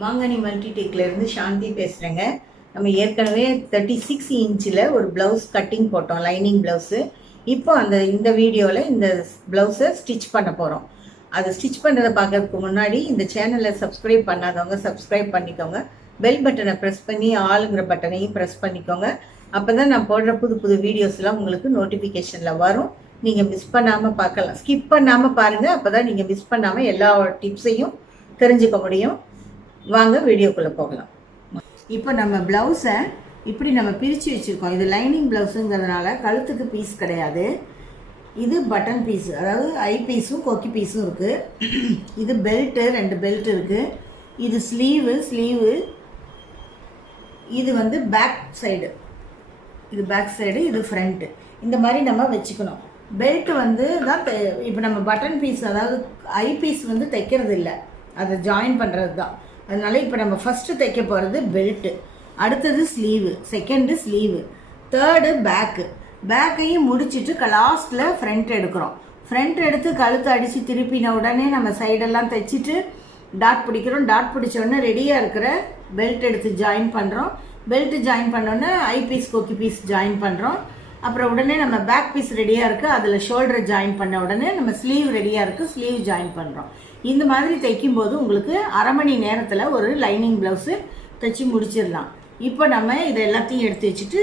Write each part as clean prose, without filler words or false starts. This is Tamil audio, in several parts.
மாங்கனி மல்டிடெக்லேருந்து சாந்தி பேசுகிறேங்க. நம்ம ஏற்கனவே 36 இன்ச்சில் ஒரு ப்ளவுஸ் கட்டிங் போட்டோம், லைனிங் ப்ளவுஸு. இப்போ இந்த வீடியோவில் இந்த ப்ளவுஸை ஸ்டிச் பண்ண போகிறோம். அதை ஸ்டிச் பண்ணுறதை பார்க்கறதுக்கு முன்னாடி இந்த சேனலை சப்ஸ்கிரைப் பண்ணாதவங்க சப்ஸ்கிரைப் பண்ணிக்கோங்க. பெல் பட்டனை ப்ரெஸ் பண்ணி ஆளுங்கிற பட்டனையும் ப்ரெஸ் பண்ணிக்கோங்க. அப்போ தான் நான் போடுற புது புது வீடியோஸ்லாம் உங்களுக்கு நோட்டிஃபிகேஷனில் வரும். நீங்கள் மிஸ் பண்ணாமல் பார்க்கலாம், ஸ்கிப் பண்ணாமல் பாருங்கள். அப்போ தான் நீங்கள் மிஸ் பண்ணாமல் எல்லா டிப்ஸையும் தெரிஞ்சுக்க முடியும். வாங்க வீடியோக்குள்ளே போகலாம். இப்போ நம்ம ப்ளவுஸை இப்படி நம்ம பிரித்து வச்சுருக்கோம். இது லைனிங் ப்ளவுஸுங்கிறதுனால கழுத்துக்கு பீஸ் கிடையாது. இது பட்டன் பீஸ், அதாவது ஐ பீஸும் கொக்கி பீஸும் இருக்குது. இது பெல்ட்டு, 2 பெல்ட் இருக்குது. இது ஸ்லீவு. இது பேக் சைடு, இது பேக் சைடு, இது ஃப்ரண்ட்டு. இந்த மாதிரி நம்ம வச்சுக்கணும். பெல்ட்டு தான் இப்போ நம்ம பட்டன் பீஸ், அதாவது ஐ பீஸ் தைக்கிறது இல்லை, அதை ஜாயின் பண்ணுறது தான். அதனால இப்போ நம்ம ஃபஸ்ட்டு தைக்க போகிறது பெல்ட்டு, அடுத்தது ஸ்லீவு, செகண்டு ஸ்லீவு, தேர்டு பேக்கையும் முடிச்சுட்டு லாஸ்ட்டில் ஃப்ரண்ட் எடுக்கிறோம். ஃப்ரண்ட் எடுத்து கழுத்து அடித்து திருப்பின உடனே நம்ம சைடெல்லாம் தைச்சிட்டு டாட் பிடிக்கிறோம். டாட் பிடிச்சோடனே ரெடியாக இருக்கிற பெல்ட் எடுத்து ஜாயின் பண்ணுறோம். பெல்ட்டு ஜாயின் பண்ணோன்னே ஐ பீஸ் கொக்கி பீஸ் ஜாயின் பண்ணுறோம். அப்புறம் உடனே நம்ம பேக் பீஸ் ரெடியாக இருக்குது, அதில் ஷோல்டரை ஜாயின் பண்ண உடனே நம்ம ஸ்லீவ் ரெடியாக இருக்குது, ஸ்லீவ் ஜாயின் பண்ணுறோம். இந்த மாதிரி தைக்கும்போது உங்களுக்கு அரை மணி நேரத்தில் ஒரு லைனிங் ப்ளவுஸு தைச்சி முடிச்சிடலாம். இப்போ நம்ம இதை எல்லாத்தையும் எடுத்து வச்சுட்டு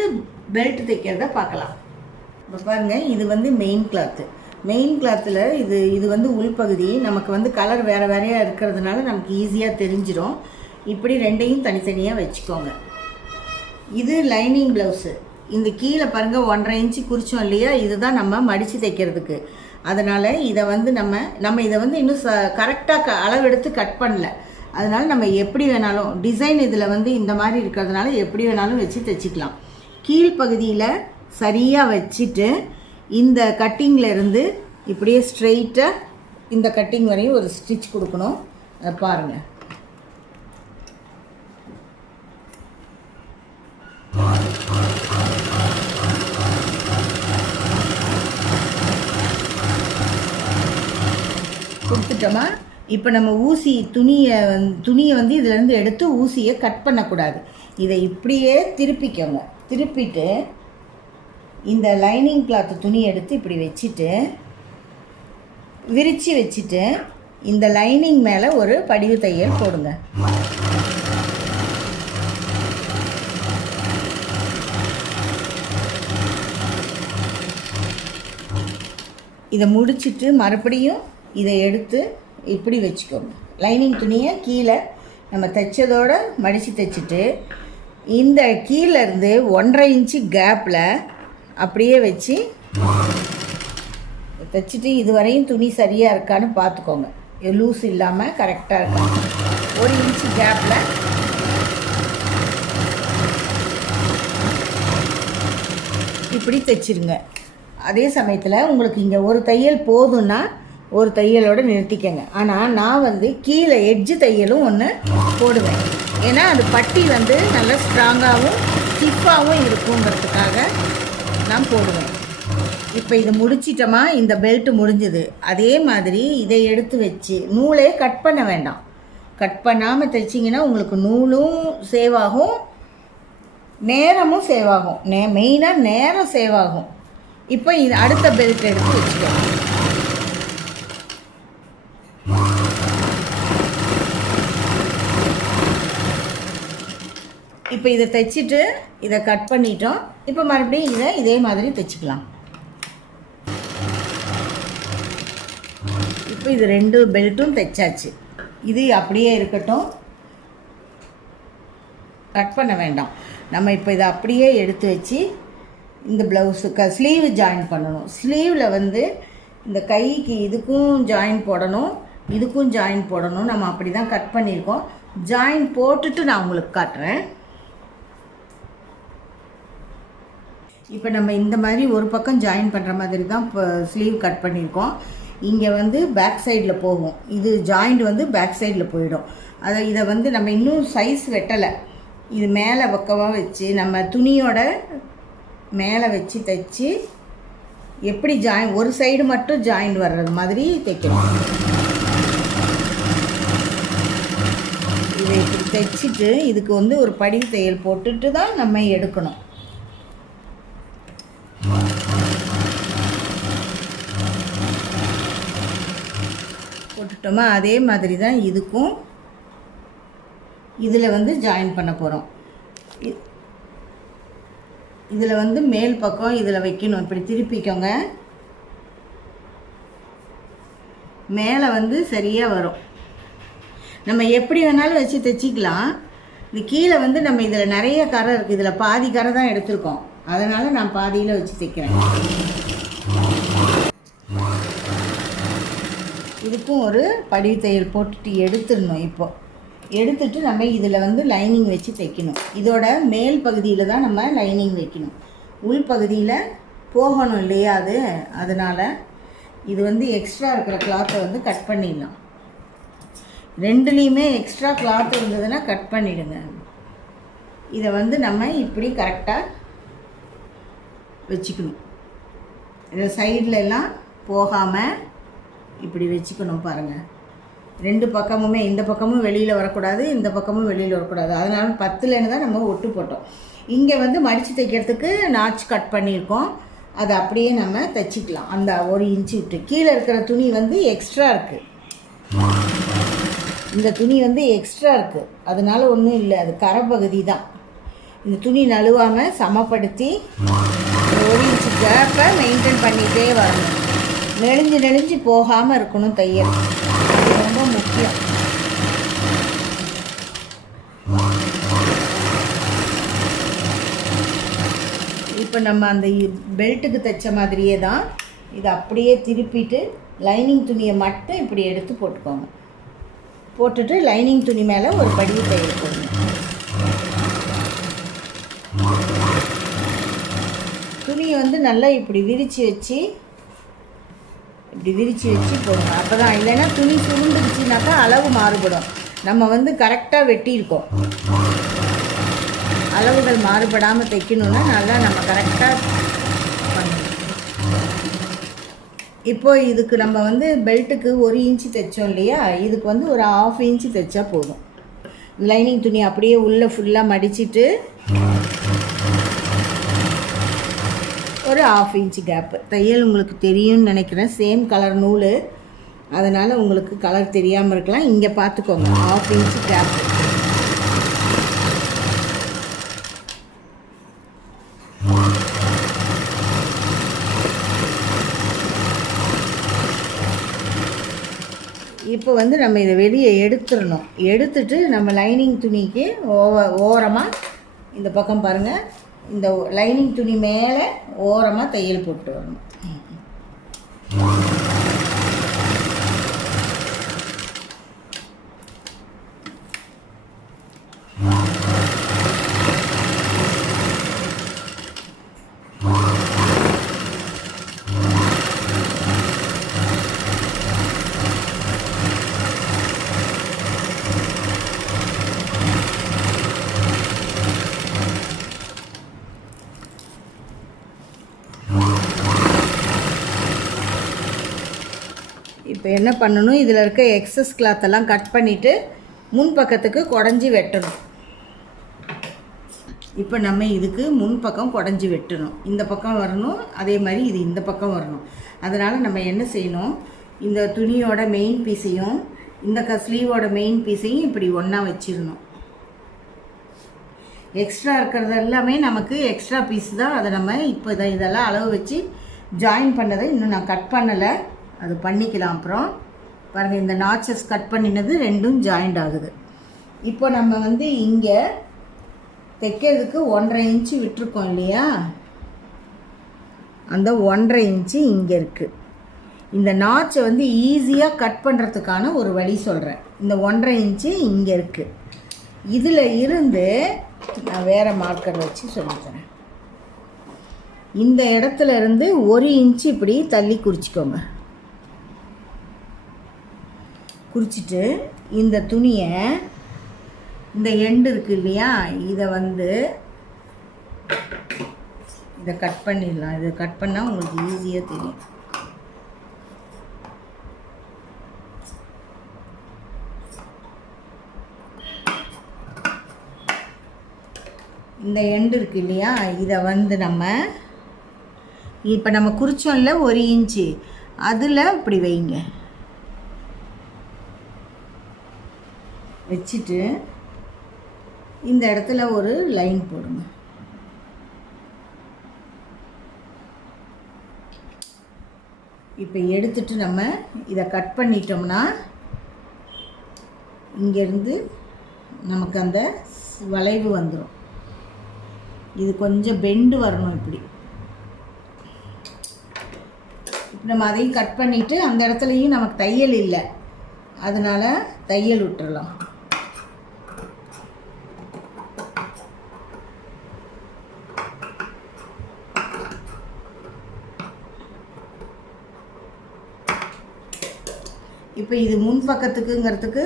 பெல்ட் தைக்கிறத பார்க்கலாம். இப்போ பாருங்கள், இது மெயின் கிளாத்து. மெயின் கிளாத்தில் இது உள்பகுதி. நமக்கு கலர் வேறு வேறையாக இருக்கிறதுனால நமக்கு ஈஸியாக தெரிஞ்சிடும். இப்படி ரெண்டையும் தனித்தனியாக வச்சுக்கோங்க. இது லைனிங் ப்ளவுஸு. இந்த கீழே பாருங்கள் 1.5 இன்ச்சு குறிச்சோம் இல்லையா, இதுதான் நம்ம மடித்து தைக்கிறதுக்கு. அதனால் இதை நம்ம இதை இன்னும் கரெக்டாக அளவெடுத்து கட் பண்ணல. அதனால் நம்ம எப்படி வேணாலும் டிசைன் இதில் இந்த மாதிரி இருக்கிறதுனால எப்படி வேணாலும் வச்சு தைச்சிக்கலாம். கீழ்ப்பகுதியில் சரியாக வச்சுட்டு இந்த கட்டிங்கில் இருந்து இப்படியே ஸ்ட்ரெயிட்டாக இந்த கட்டிங் வரையும் ஒரு ஸ்டிச் கொடுக்கணும். அதை பாருங்கள். கொடுத்துட்டோமா? இப்போ நம்ம ஊசி துணியை இதிலேருந்து எடுத்து ஊசியை கட் பண்ணக்கூடாது. இதை இப்படியே திருப்பிக்கோங்க. திருப்பிட்டு இந்த லைனிங் கிளாத்து துணி எடுத்து இப்படி வச்சுட்டு விரித்து வச்சுட்டு இந்த லைனிங் மேலே ஒரு படிவு தையல் போடுங்க. இதை முடிச்சுட்டு மறுபடியும் இதை எடுத்து இப்படி வச்சுக்கோங்க. லைனிங் துணியை கீழே நம்ம தைச்சதோடு மடித்து தைச்சிட்டு இந்த கீழேருந்து 1.5 இன்ச்சு கேப்பில் அப்படியே வச்சு தைச்சிட்டு இதுவரையும் துணி சரியாக இருக்கான்னு பார்த்துக்கோங்க. லூஸ் இல்லாமல் கரெக்டாக இருக்கும். 1 இன்ச்சு கேப்பில் இப்படி தைச்சிருங்க. அதே சமயத்தில் உங்களுக்கு இங்கே ஒரு தையல் போதும்னா ஒரு தையலோடு நிறுத்திக்கங்க. ஆனால் நான் கீழே எட்ஜு தையலும் ஒன்று போடுவேன். ஏன்னா அது பட்டி நல்லா ஸ்ட்ராங்காகவும் ஸ்டிஃபாகவும் இருக்குங்கிறதுக்காக நான் போடுவேன். இப்போ இது முடிச்சிட்டோமா? இந்த பெல்ட்டு முடிஞ்சுது. அதே மாதிரி இதை எடுத்து வச்சு நூலே கட் பண்ண வேண்டாம். கட் பண்ணாமல் தைச்சிங்கன்னா உங்களுக்கு நூலும் சேவ் ஆகும், நேரமும் சேவ் ஆகும். மெயினாக நேரம் சேவ் ஆகும். இப்போ இது அடுத்த பெல்ட் எடுத்து வச்சுக்கோங்க. இப்போ இதை தைச்சிட்டு இதை கட் பண்ணிட்டோம். இப்போ மறுபடியும் இதே மாதிரி தைச்சிக்கலாம். இப்போ இது 2 பெல்ட்டும் தைச்சாச்சு. இது அப்படியே இருக்கட்டும், கட் பண்ண வேண்டாம். நம்ம இப்போ இதை அப்படியே எடுத்து வச்சு இந்த ப்ளவுஸுக்கு ஸ்லீவ் ஜாயின் பண்ணணும். ஸ்லீவில் இந்த கைக்கு இதுக்கும் ஜாயின் போடணும், இதுக்கும் ஜாயின் போடணும். நம்ம அப்படி தான் கட் பண்ணியிருக்கோம். ஜாயின் போட்டுட்டு நான் உங்களுக்கு காட்டுறேன். இப்போ நம்ம இந்த மாதிரி ஒரு பக்கம் ஜாயின் பண்ணுற மாதிரி தான் இப்போ ஸ்லீவ் கட் பண்ணியிருக்கோம். இங்கே பேக் சைடில் போகும். இது ஜாயிண்ட் பேக் சைடில் போயிடும். இதை நம்ம இன்னும் சைஸ் வெட்டலை. இது மேலே பக்கமாக வச்சு நம்ம துணியோட மேலே வச்சு தைச்சி எப்படி ஒரு சைடு மட்டும் ஜாயிண்ட் வர்றது மாதிரி தைக்கணும். இதை இப்படி தைச்சிட்டு இதுக்கு வந்து ஒரு படிவு தையல் போட்டுட்டு தான் நம்ம எடுக்கணும். போட்டுட்டோமா, அதே மாதிரி தான் இதுக்கும் இதில் வந்து ஜாயின் பண்ண போகிறோம். இதில் வந்து மேல் பக்கம் இதில் வைக்கணும். இப்படி திருப்பிக்கோங்க, மேலே வந்து சரியாக வரும். நம்ம எப்படி வேணாலும் வச்சு தைச்சிக்கலாம். இது கீழே வந்து நம்ம இதில் நிறைய கரை இருக்குது, இதில் பாதி கரை தான் எடுத்திருக்கோம், அதனால் நான் பாதியில் வச்சு தைக்கிறேன். இதுக்கும் ஒரு படிவு தையல் போட்டுட்டு எடுத்துடணும். இப்போது எடுத்துட்டு நம்ம இதில் வந்து லைனிங் வச்சு தைக்கணும். இதோட மேல் பகுதியில் தான் நம்ம லைனிங் வைக்கணும், உள் பகுதியில் போகணும் இல்லையா அது. அதனால் இது வந்து எக்ஸ்ட்ரா இருக்கிற கிளாத்தை வந்து கட் பண்ணிடலாம். ரெண்டுலேயுமே எக்ஸ்ட்ரா கிளாத் இருந்ததுன்னா கட் பண்ணிவிடுங்க. இதை வந்து நம்ம இப்படி கரெக்டாக வச்சுக்கணும். இதை சைடில் எல்லாம் போகாமல் இப்படி வச்சுக்கணும். பாருங்கள், ரெண்டு பக்கமுமே, இந்த பக்கமும் வெளியில் வரக்கூடாது, இந்த பக்கமும் வெளியில் வரக்கூடாது. அதனால 10லேன்னு தான் நம்ம ஒட்டு போட்டோம். இங்கே வந்து மடித்து தைக்கிறதுக்கு நாச் கட் பண்ணியிருக்கோம், அதை அப்படியே நம்ம தைச்சிக்கலாம். அந்த 1 இன்ச்சு விட்டு கீழே இருக்கிற துணி வந்து எக்ஸ்ட்ரா இருக்குது. இந்த துணி வந்து எக்ஸ்ட்ரா இருக்குது, அதனால ஒன்றும் இல்லை, அது கரை பகுதி தான். இந்த துணி நழுவாமல் சமப்படுத்தி 1 இன்ச்சு கேப்பை மெயின்டைன் பண்ணிகிட்டே வரணும். நெளிஞ்சு போகாமல் இருக்கணும் தையல், அது ரொம்ப முக்கியம். இப்போ நம்ம அந்த பெல்ட்டுக்கு தைச்ச மாதிரியே தான் இதை அப்படியே திருப்பிட்டு லைனிங் துணியை மட்டும் இப்படி எடுத்து போட்டுக்கோங்க. போட்டுட்டு லைனிங் துணி மேலே ஒரு படிவு தையல் போடணும். துணியை வந்து நல்லா இப்படி விரித்து வச்சு போடணும். அப்போ தான், இல்லைன்னா துணி சுருண்டுச்சுனாக்கா அளவு மாறுபடும். நம்ம வந்து கரெக்டாக வெட்டியிருக்கோம், அளவுகள் மாறுபடாமல் தைக்கணுன்னா நல்லா நம்ம கரெக்டாக பண்ணணும். இப்போது இதுக்கு நம்ம வந்து பெல்ட்டுக்கு 1 இன்ச்சு தைச்சோம் இல்லையா, இதுக்கு வந்து ஒரு 1/2 இன்ச்சு தைச்சா போதும். லைனிங் துணி அப்படியே உள்ளே ஃபுல்லாக மடிச்சிட்டு ஒரு 1/2 இன்ச்சு கேப்பு. தையல் உங்களுக்கு தெரியும்னு நினைக்கிறேன், சேம் கலர் நூல், அதனால் உங்களுக்கு கலர் தெரியாமல் இருக்கலாம். இங்கே பார்த்துக்கோங்க, 1/2 இன்ச்சு கேப்பு. இப்போ வந்து நம்ம இதை வெளியே எடுத்துடணும். எடுத்துட்டு நம்ம லைனிங் துணிக்கு ஓரமாக இந்த பக்கம் பாருங்கள், இந்த லைனிங் துணி மேலே ஓரமாக தையல் போட்டு வரணும். இப்போ என்ன பண்ணணும், இதில் இருக்க எக்ஸஸ் கிளாத்தெல்லாம் கட் பண்ணிவிட்டு முன்பக்கத்துக்கு குடஞ்சி வெட்டணும். இப்போ நம்ம இதுக்கு முன்பக்கம் குடஞ்சி வெட்டணும். இந்த பக்கம் வரணும், அதே மாதிரி இது இந்த பக்கம் வரணும். அதனால் நம்ம என்ன செய்யணும், இந்த துணியோட மெயின் பீஸையும் இந்த ஸ்லீவோட மெயின் பீஸையும் இப்படி ஒன்றா வச்சிடணும். எக்ஸ்ட்ரா இருக்கிறது எல்லாமே நமக்கு எக்ஸ்ட்ரா பீஸ் தான். அதை நம்ம இப்போ இதெல்லாம் அளவு வச்சு ஜாயின் பண்ணதை இன்னும் நான் கட் பண்ணலை, அது பண்ணிக்கலாம். அப்புறம் பாருங்கள், இந்த நாச்சஸ் கட் பண்ணினது ரெண்டும் ஜாயிண்ட் ஆகுது. இப்போ நம்ம வந்து இங்கே தைக்கிறதுக்கு 1.5 இன்ச்சு விட்டுருக்கோம் இல்லையா, அந்த 1.5 இன்ச்சு இங்கே இருக்குது. இந்த நாச்சை வந்து ஈஸியாக கட் பண்ணுறதுக்கான ஒரு வழி சொல்கிறேன். இந்த 1.5 இன்ச்சு இங்கே இருக்குது. இதில் இருந்து நான் வேறு மார்க்கர் வச்சு சொல்லித்தரேன். இந்த இடத்துல இருந்து 1 இன்ச்சு இப்படி தள்ளி குறிச்சிக்கோங்க. குறிச்சிட்டு இந்த துணியை, இந்த எண்டு இருக்குது இல்லையா, இதை வந்து இதை கட் பண்ணிடலாம். இதை கட் பண்ணால் உங்களுக்கு ஈஸியாக தெரியும். இந்த எண்டு இருக்குது இல்லையா, இதை வந்து நம்ம இப்போ நம்ம குறிச்சோம்ல 1 இன்ச்சு, அதில் இப்படி வைங்க. வச்சுட்டு இந்த இடத்துல ஒரு லைன் போடுங்க. இப்போ எடுத்துட்டு நம்ம இதை கட் பண்ணிட்டோம்னா இங்கேருந்து நமக்கு அந்த வளைவு வந்துடும். இது கொஞ்சம் பெண்டு வரணும். இப்படி இப்போ நம்ம அதையும் கட் பண்ணிவிட்டு அந்த இடத்துலையும் நமக்கு தையல் இல்லை, அதனால் தையல் விட்டுறலாம். இப்போ இது முன் பக்கத்துக்குங்கிறதுக்கு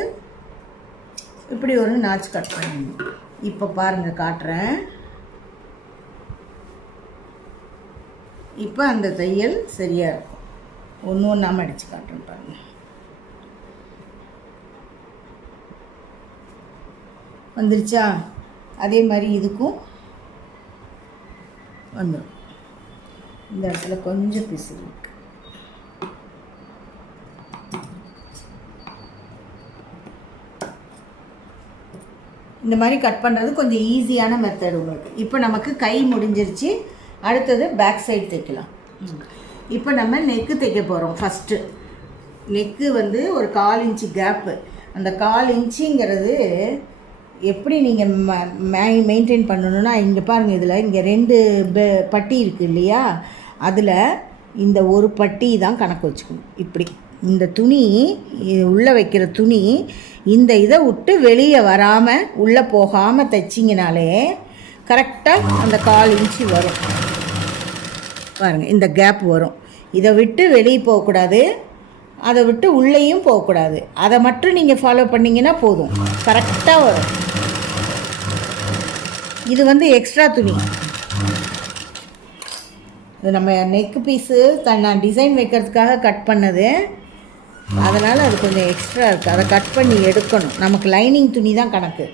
இப்படி ஒரு நாச் கட் பண்ணணும். இப்போ பாருங்கள், காட்டுறேன். இப்போ அந்த தையல் சரியாக இருக்கும். ஒன்று ஒன்றாம அடித்து காட்டுறேன் பாருங்கள். வந்துருச்சா? அதே மாதிரி இதுக்கும் வந்துடும். இந்த இடத்துல கொஞ்சம் பிசு இருக்கு. இந்த மாதிரி கட் பண்ணுறது கொஞ்சம் ஈஸியான மெத்தட் உங்களுக்கு. இப்போ நமக்கு கை முடிஞ்சிருச்சு. அடுத்தது பேக் சைடு தைக்கலாம். இப்போ நம்ம நெக்கு தைக்க போகிறோம். ஃபஸ்ட்டு நெக்கு வந்து ஒரு 1/4 இன்ச்சு கேப்பு. அந்த 1/4 இன்ச்சுங்கிறது எப்படி நீங்கள் மெயின்டைன் பண்ணணுன்னா, இங்கே பாருங்கள், இதில் இங்கே 2 பட்டி இருக்குது இல்லையா, அதில் இந்த ஒரு பட்டி தான் கணக்கு வச்சுக்கணும். இப்படி இந்த துணி உள்ளே வைக்கிற துணி இந்த இதை விட்டு வெளியே வராமல் உள்ளே போகாமல் தைச்சிங்கனாலே கரெக்டாக அந்த 1/4 இன்ச்சு வரும். பாருங்கள், இந்த கேப் வரும். இதை விட்டு வெளியே போகக்கூடாது, அதை விட்டு உள்ளேயும் போகக்கூடாது. அதை மட்டும் நீங்கள் ஃபாலோ பண்ணிங்கன்னா போதும், கரெக்டாக வரும். இது வந்து எக்ஸ்ட்ரா துணி. இது நம்ம நெக்கு பீஸு நான் டிசைன் வைக்கிறதுக்காக கட் பண்ணது, அதனால் அது கொஞ்சம் எக்ஸ்ட்ரா இருக்குது. அதை கட் பண்ணி எடுக்கணும். நமக்கு லைனிங் துணி தான் கணக்கு.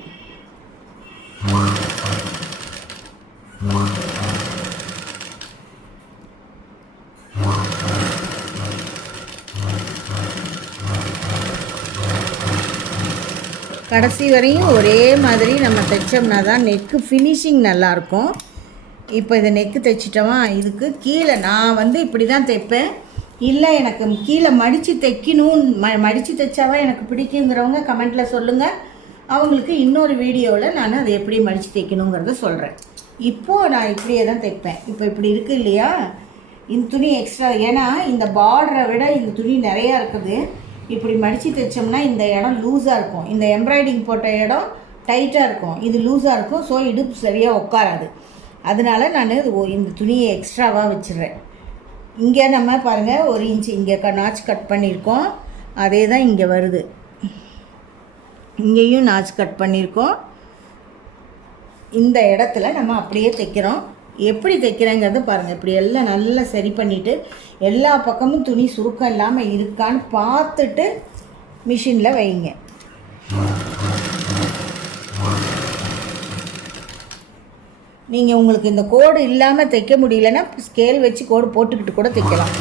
கடைசி வரையும் ஒரே மாதிரி நம்ம தைச்சோம்னா தான் நெக்கு ஃபினிஷிங் நல்லாயிருக்கும். இப்போ இதை நெக்கு தைச்சிட்டோமா, இதுக்கு கீழே நான் வந்து இப்படி தான் தைப்பேன். இல்லை எனக்கு கீழே மடித்து தைக்கணும், மடித்து தைச்சாவா எனக்கு பிடிக்குங்கிறவங்க கமெண்ட்டில் சொல்லுங்கள். அவங்களுக்கு இன்னொரு வீடியோவில் நான் அதை எப்படி மடித்து தைக்கணுங்கிறத சொல்கிறேன். இப்போது நான் இப்படியே தான் தைப்பேன். இப்போ இப்படி இருக்குது இல்லையா, இந்த துணி எக்ஸ்ட்ரா, ஏன்னா இந்த பார்டரை விட இந்த துணி நிறையா இருக்குது. இப்படி மடித்து தைச்சோம்னா இந்த இடம் லூஸாக இருக்கும், இந்த எம்ப்ராய்டிங் போட்ட இடம் டைட்டாக இருக்கும், இது லூஸாக இருக்கும். ஸோ இடுப்பு சரியாக உட்காராது. அதனால நான் இந்த துணியை எக்ஸ்ட்ராவாக வச்சிடுறேன். இங்கே நம்ம பாருங்கள் 1 இன்ச்சு இங்கே நாச் கட் பண்ணியிருக்கோம், அதே தான் இங்கே வருது. இங்கேயும் நாச் கட் பண்ணியிருக்கோம். இந்த இடத்துல நம்ம அப்படியே தைக்கிறோம். எப்படி தைக்கிறேங்கிறது பாருங்கள். இப்படி எல்லாம் நல்லா சரி பண்ணிவிட்டு எல்லா பக்கமும் துணி சுருக்கம் இல்லாமல் இருக்கான்னு பார்த்துட்டு மிஷினில் வைங்க. நீங்கள் உங்களுக்கு இந்த கோடு இல்லாமல் தைக்க முடியலன்னா ஸ்கேல் வச்சு கோடு போட்டுக்கிட்டு கூட தைக்கலாம்.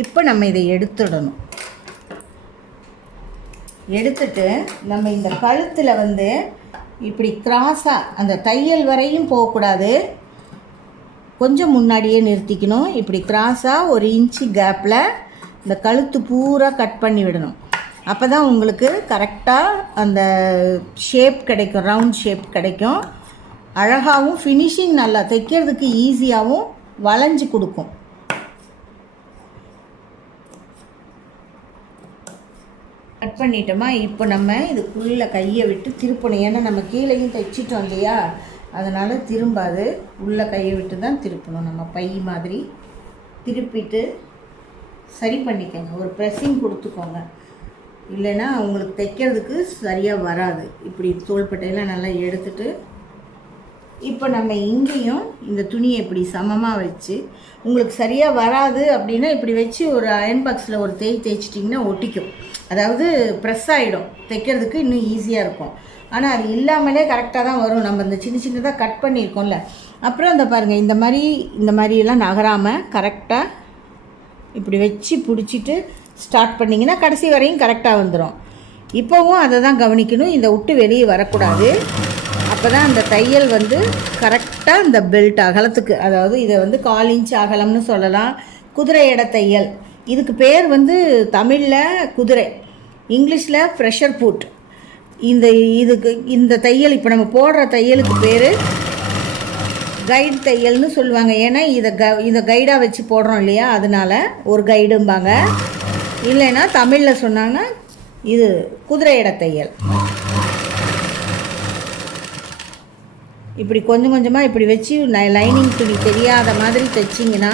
இப்போ நம்ம இதை எடுத்துடணும். எடுத்துட்டு நம்ம இந்த கழுத்தில் வந்து இப்படி கிராஸாக அந்த தையல் வரையும் போகக்கூடாது, கொஞ்சம் முன்னாடியே நிறுத்திக்கணும். இப்படி கிராஸாக 1 இன்ச்சு கேப்பில் இந்த கழுத்து பூரா கட் பண்ணி விடணும். அப்போ தான் உங்களுக்கு கரெக்டாக அந்த ஷேப் கிடைக்கும், ரவுண்ட் ஷேப் கிடைக்கும். அழகாகவும் ஃபினிஷிங் நல்லா தைக்கிறதுக்கு ஈஸியாகவும் வளைஞ்சு கொடுக்கும். கட் பண்ணிட்டோமா, இப்போ நம்ம இதுக்குள்ளே கையை விட்டு திருப்பணும். ஏன்னா நம்ம கீழேயும் தைச்சிட்டோம் இல்லையா, அதனால் திரும்பாது. உள்ளே கையை விட்டு தான் திருப்பணும். நம்ம பை மாதிரி திருப்பிட்டு சரி பண்ணிக்கோங்க. ஒரு ப்ரெஸ்ஸிங் கொடுத்துக்கோங்க, இல்லைன்னா உங்களுக்கு தைக்கிறதுக்கு சரியாக வராது. இப்படி தோள்பட்டையெல்லாம் நல்லா எடுத்துட்டு இப்போ நம்ம இங்கேயும் இந்த துணியை இப்படி சமமாக வச்சு, உங்களுக்கு சரியாக வராது அப்படின்னா இப்படி வச்சு ஒரு அயன் பாக்ஸில் ஒரு தேய்ச்சிட்டிங்கன்னா ஒட்டிக்கும். அதாவது ப்ரெஸ் ஆகிடும், தைக்கிறதுக்கு இன்னும் ஈஸியாக இருக்கும். ஆனால் அது இல்லாமலே கரெக்டாக தான் வரும். நம்ம இந்த சின்ன சின்னதாக கட் பண்ணியிருக்கோம்ல, அப்புறம் இந்த பாருங்கள், இந்த மாதிரியெல்லாம் நகராமல் கரெக்டாக இப்படி வச்சு பிடிச்சிட்டு ஸ்டார்ட் பண்ணிங்கன்னா கடைசி வரையும் கரெக்டாக வந்துடும். இப்போவும் அதை தான் கவனிக்கணும், இதை விட்டு வெளியே வரக்கூடாது. அப்போ தான் அந்த தையல் வந்து கரெக்டாக இந்த பெல்ட் அகலத்துக்கு, அதாவது இதை வந்து 1/4 இன்ச் அகலம்னு சொல்லலாம். குதிரை எடை தையல், இதுக்கு பேர் வந்து தமிழில் குதிரை, இங்கிலீஷில் ப்ரெஷர் பூட். இந்த தையல் இப்போ நம்ம போடுற தையலுக்கு பேர் கைடு தையல்னு சொல்லுவாங்க. ஏன்னா இதை கைடாக வச்சு போடுறோம் இல்லையா, அதனால் ஒரு கைடும்பாங்க. இல்லைன்னா தமிழில் சொன்னாங்கன்னா இது குதிரை எடை தையல். இப்படி கொஞ்சம் கொஞ்சமாக இப்படி வச்சு லைனிங் துணி தெரியாத மாதிரி தைச்சிங்கன்னா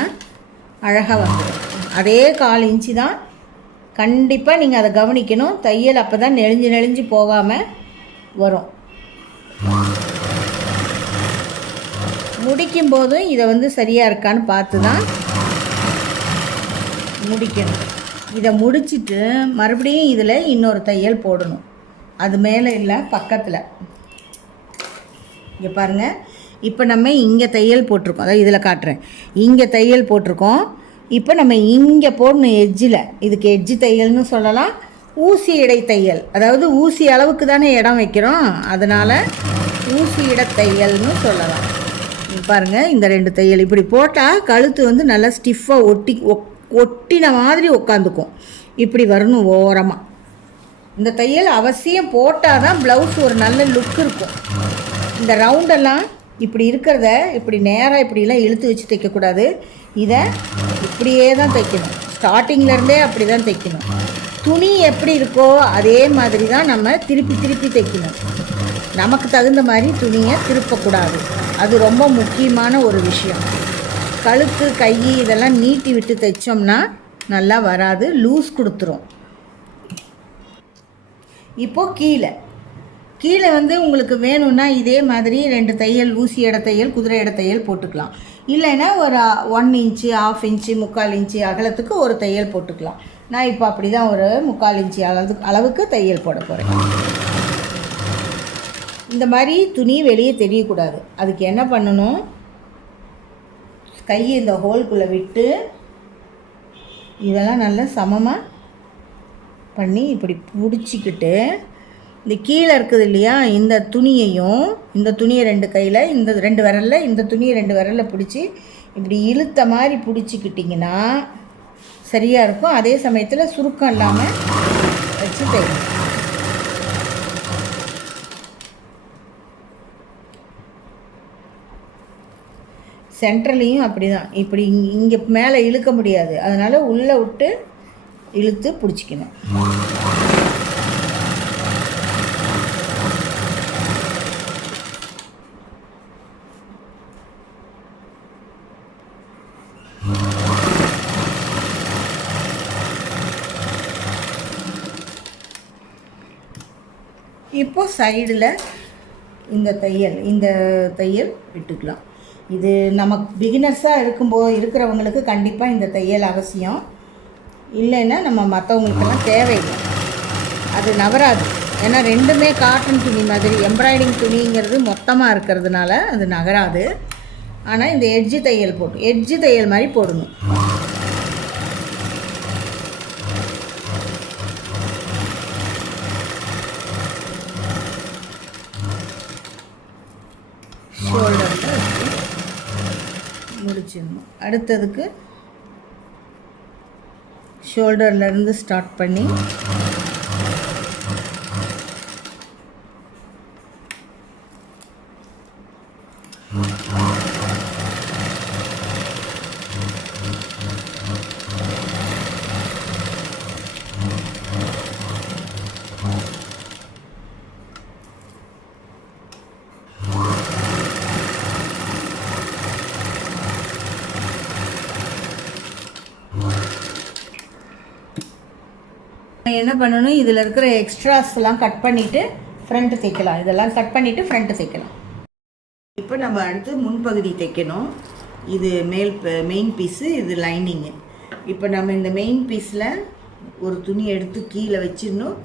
அழகாக வந்துடும். அதே 1/4 இன்ச்சு தான் கண்டிப்பாக நீங்கள் அதை கவனிக்கணும். தையல் அப்போ தான் நெளிஞ்சு போகாமல் வரும். முடிக்கும் போதும் இதை வந்து சரியாக இருக்கான்னு பார்த்து தான் முடிக்கணும். இதை முடிச்சுட்டு மறுபடியும் இதில் இன்னொரு தையல் போடணும். அது மேலே இல்லை, பக்கத்தில். இங்கே பாருங்கள், இப்போ நம்ம இங்கே தையல் போட்டிருக்கோம், அதாவது இதில் காட்டுறேன், இங்கே தையல் போட்டிருக்கோம். இப்போ நம்ம இங்கே போடணும் எட்ஜில். இதுக்கு எட்ஜு தையல்னு சொல்லலாம், ஊசி இடை தையல். அதாவது ஊசி அளவுக்கு தானே இடம் வைக்கிறோம், அதனால் ஊசி இடை தையல்னு சொல்லலாம். பாருங்கள், இந்த 2 தையல் இப்படி போட்டால் கழுத்து வந்து நல்லா ஸ்டிஃபாக ஒட்டின மாதிரி உட்காந்துக்கும். இப்படி வரணும் ஓரமாக. இந்த தையல் அவசியம் போட்டால் தான் ப்ளவுஸ் ஒரு நல்ல லுக் இருக்கும். இந்த ரவுண்டெல்லாம் இப்படி இருக்கிறத இப்படி நேராக இப்படிலாம் இழுத்து வச்சு தைக்கக்கூடாது. இதை இப்படியே தான் தைக்கணும், ஸ்டார்டிங்லேருந்தே அப்படி தான் தைக்கணும். துணி எப்படி இருக்கோ அதே மாதிரி தான் நம்ம திருப்பி தைக்கணும். நமக்கு தகுந்த மாதிரி துணியை திருப்பக்கூடாது. அது ரொம்ப முக்கியமான ஒரு விஷயம். கழுத்து, கை இதெல்லாம் நீட்டி விட்டு தைச்சோம்னா நல்லா வராது, லூஸ் கொடுத்துரும். இப்போது கீழே வந்து உங்களுக்கு வேணும்னா இதே மாதிரி 2 தையல், ஊசி எடை தையல், குதிரை எடை தையல் போட்டுக்கலாம். இல்லைன்னா ஒரு 1 இன்ச்சு, 1/2 இன்ச்சு, 3/4 இன்ச்சு அகலத்துக்கு ஒரு தையல் போட்டுக்கலாம். நான் இப்போ அப்படி தான் ஒரு 3/4 இன்ச்சு அளவுக்கு தையல் போட போகிறேன். இந்த மாதிரி துணி வெளியே தெரியக்கூடாது. அதுக்கு என்ன பண்ணணும், கையை இந்த ஹோல்குள்ளே விட்டு இதெல்லாம் நல்லா சமமாக பண்ணி இப்படி பிடிச்சிக்கிட்டு, இந்த கீழே இருக்குது இல்லையா, இந்த துணியை 2 கையில், இந்த 2 விரலில், இந்த துணியை 2 விரலில் பிடிச்சி இப்படி இழுத்த மாதிரி பிடிச்சிக்கிட்டிங்கன்னா சரியாக இருக்கும். அதே சமயத்தில் சுருக்கம் இல்லாமல் வச்சு தைக்கணும். சென்ட்ரலையும் அப்படி தான், இப்படி இங்கே மேலே இழுக்க முடியாது, அதனால் உள்ளே விட்டு இழுத்து பிடிச்சிக்கணும். இப்போது சைடில் இந்த தையல் விட்டுக்கலாம். இது நமக்கு பிகினர்ஸாக இருக்கிறவங்களுக்கு கண்டிப்பாக இந்த தையல் அவசியம். இல்லைன்னா நம்ம மற்றவங்களுக்கெல்லாம் தேவையில்லை, அது நகராது. ஏன்னா 2மே காட்டன் துணி மாதிரி, எம்ப்ராய்டிங் துணிங்கிறது மொத்தமாக இருக்கிறதுனால அது நகராது. ஆனால் இந்த எட்ஜு தையல் மாதிரி போடணும். ஷோல்டரில் முடிச்சிடணும். அடுத்ததுக்கு ஷோல்டர்லேருந்து ஸ்டார்ட் பண்ணி என்ன பண்ணணும், இதில் இருக்கிற எக்ஸ்ட்ராஸ்லாம் கட் பண்ணிவிட்டு ஃப்ரண்ட்டு தைக்கலாம். இதெல்லாம் கட் பண்ணிவிட்டு ஃப்ரண்ட்டு தைக்கலாம். இப்போ நம்ம அடுத்து முன்பகுதி தைக்கணும். இது மெயின் பீஸு, இது லைனிங்கு. இப்போ நம்ம இந்த மெயின் பீஸில் ஒரு துணி எடுத்து கீழே வச்சிடணும்.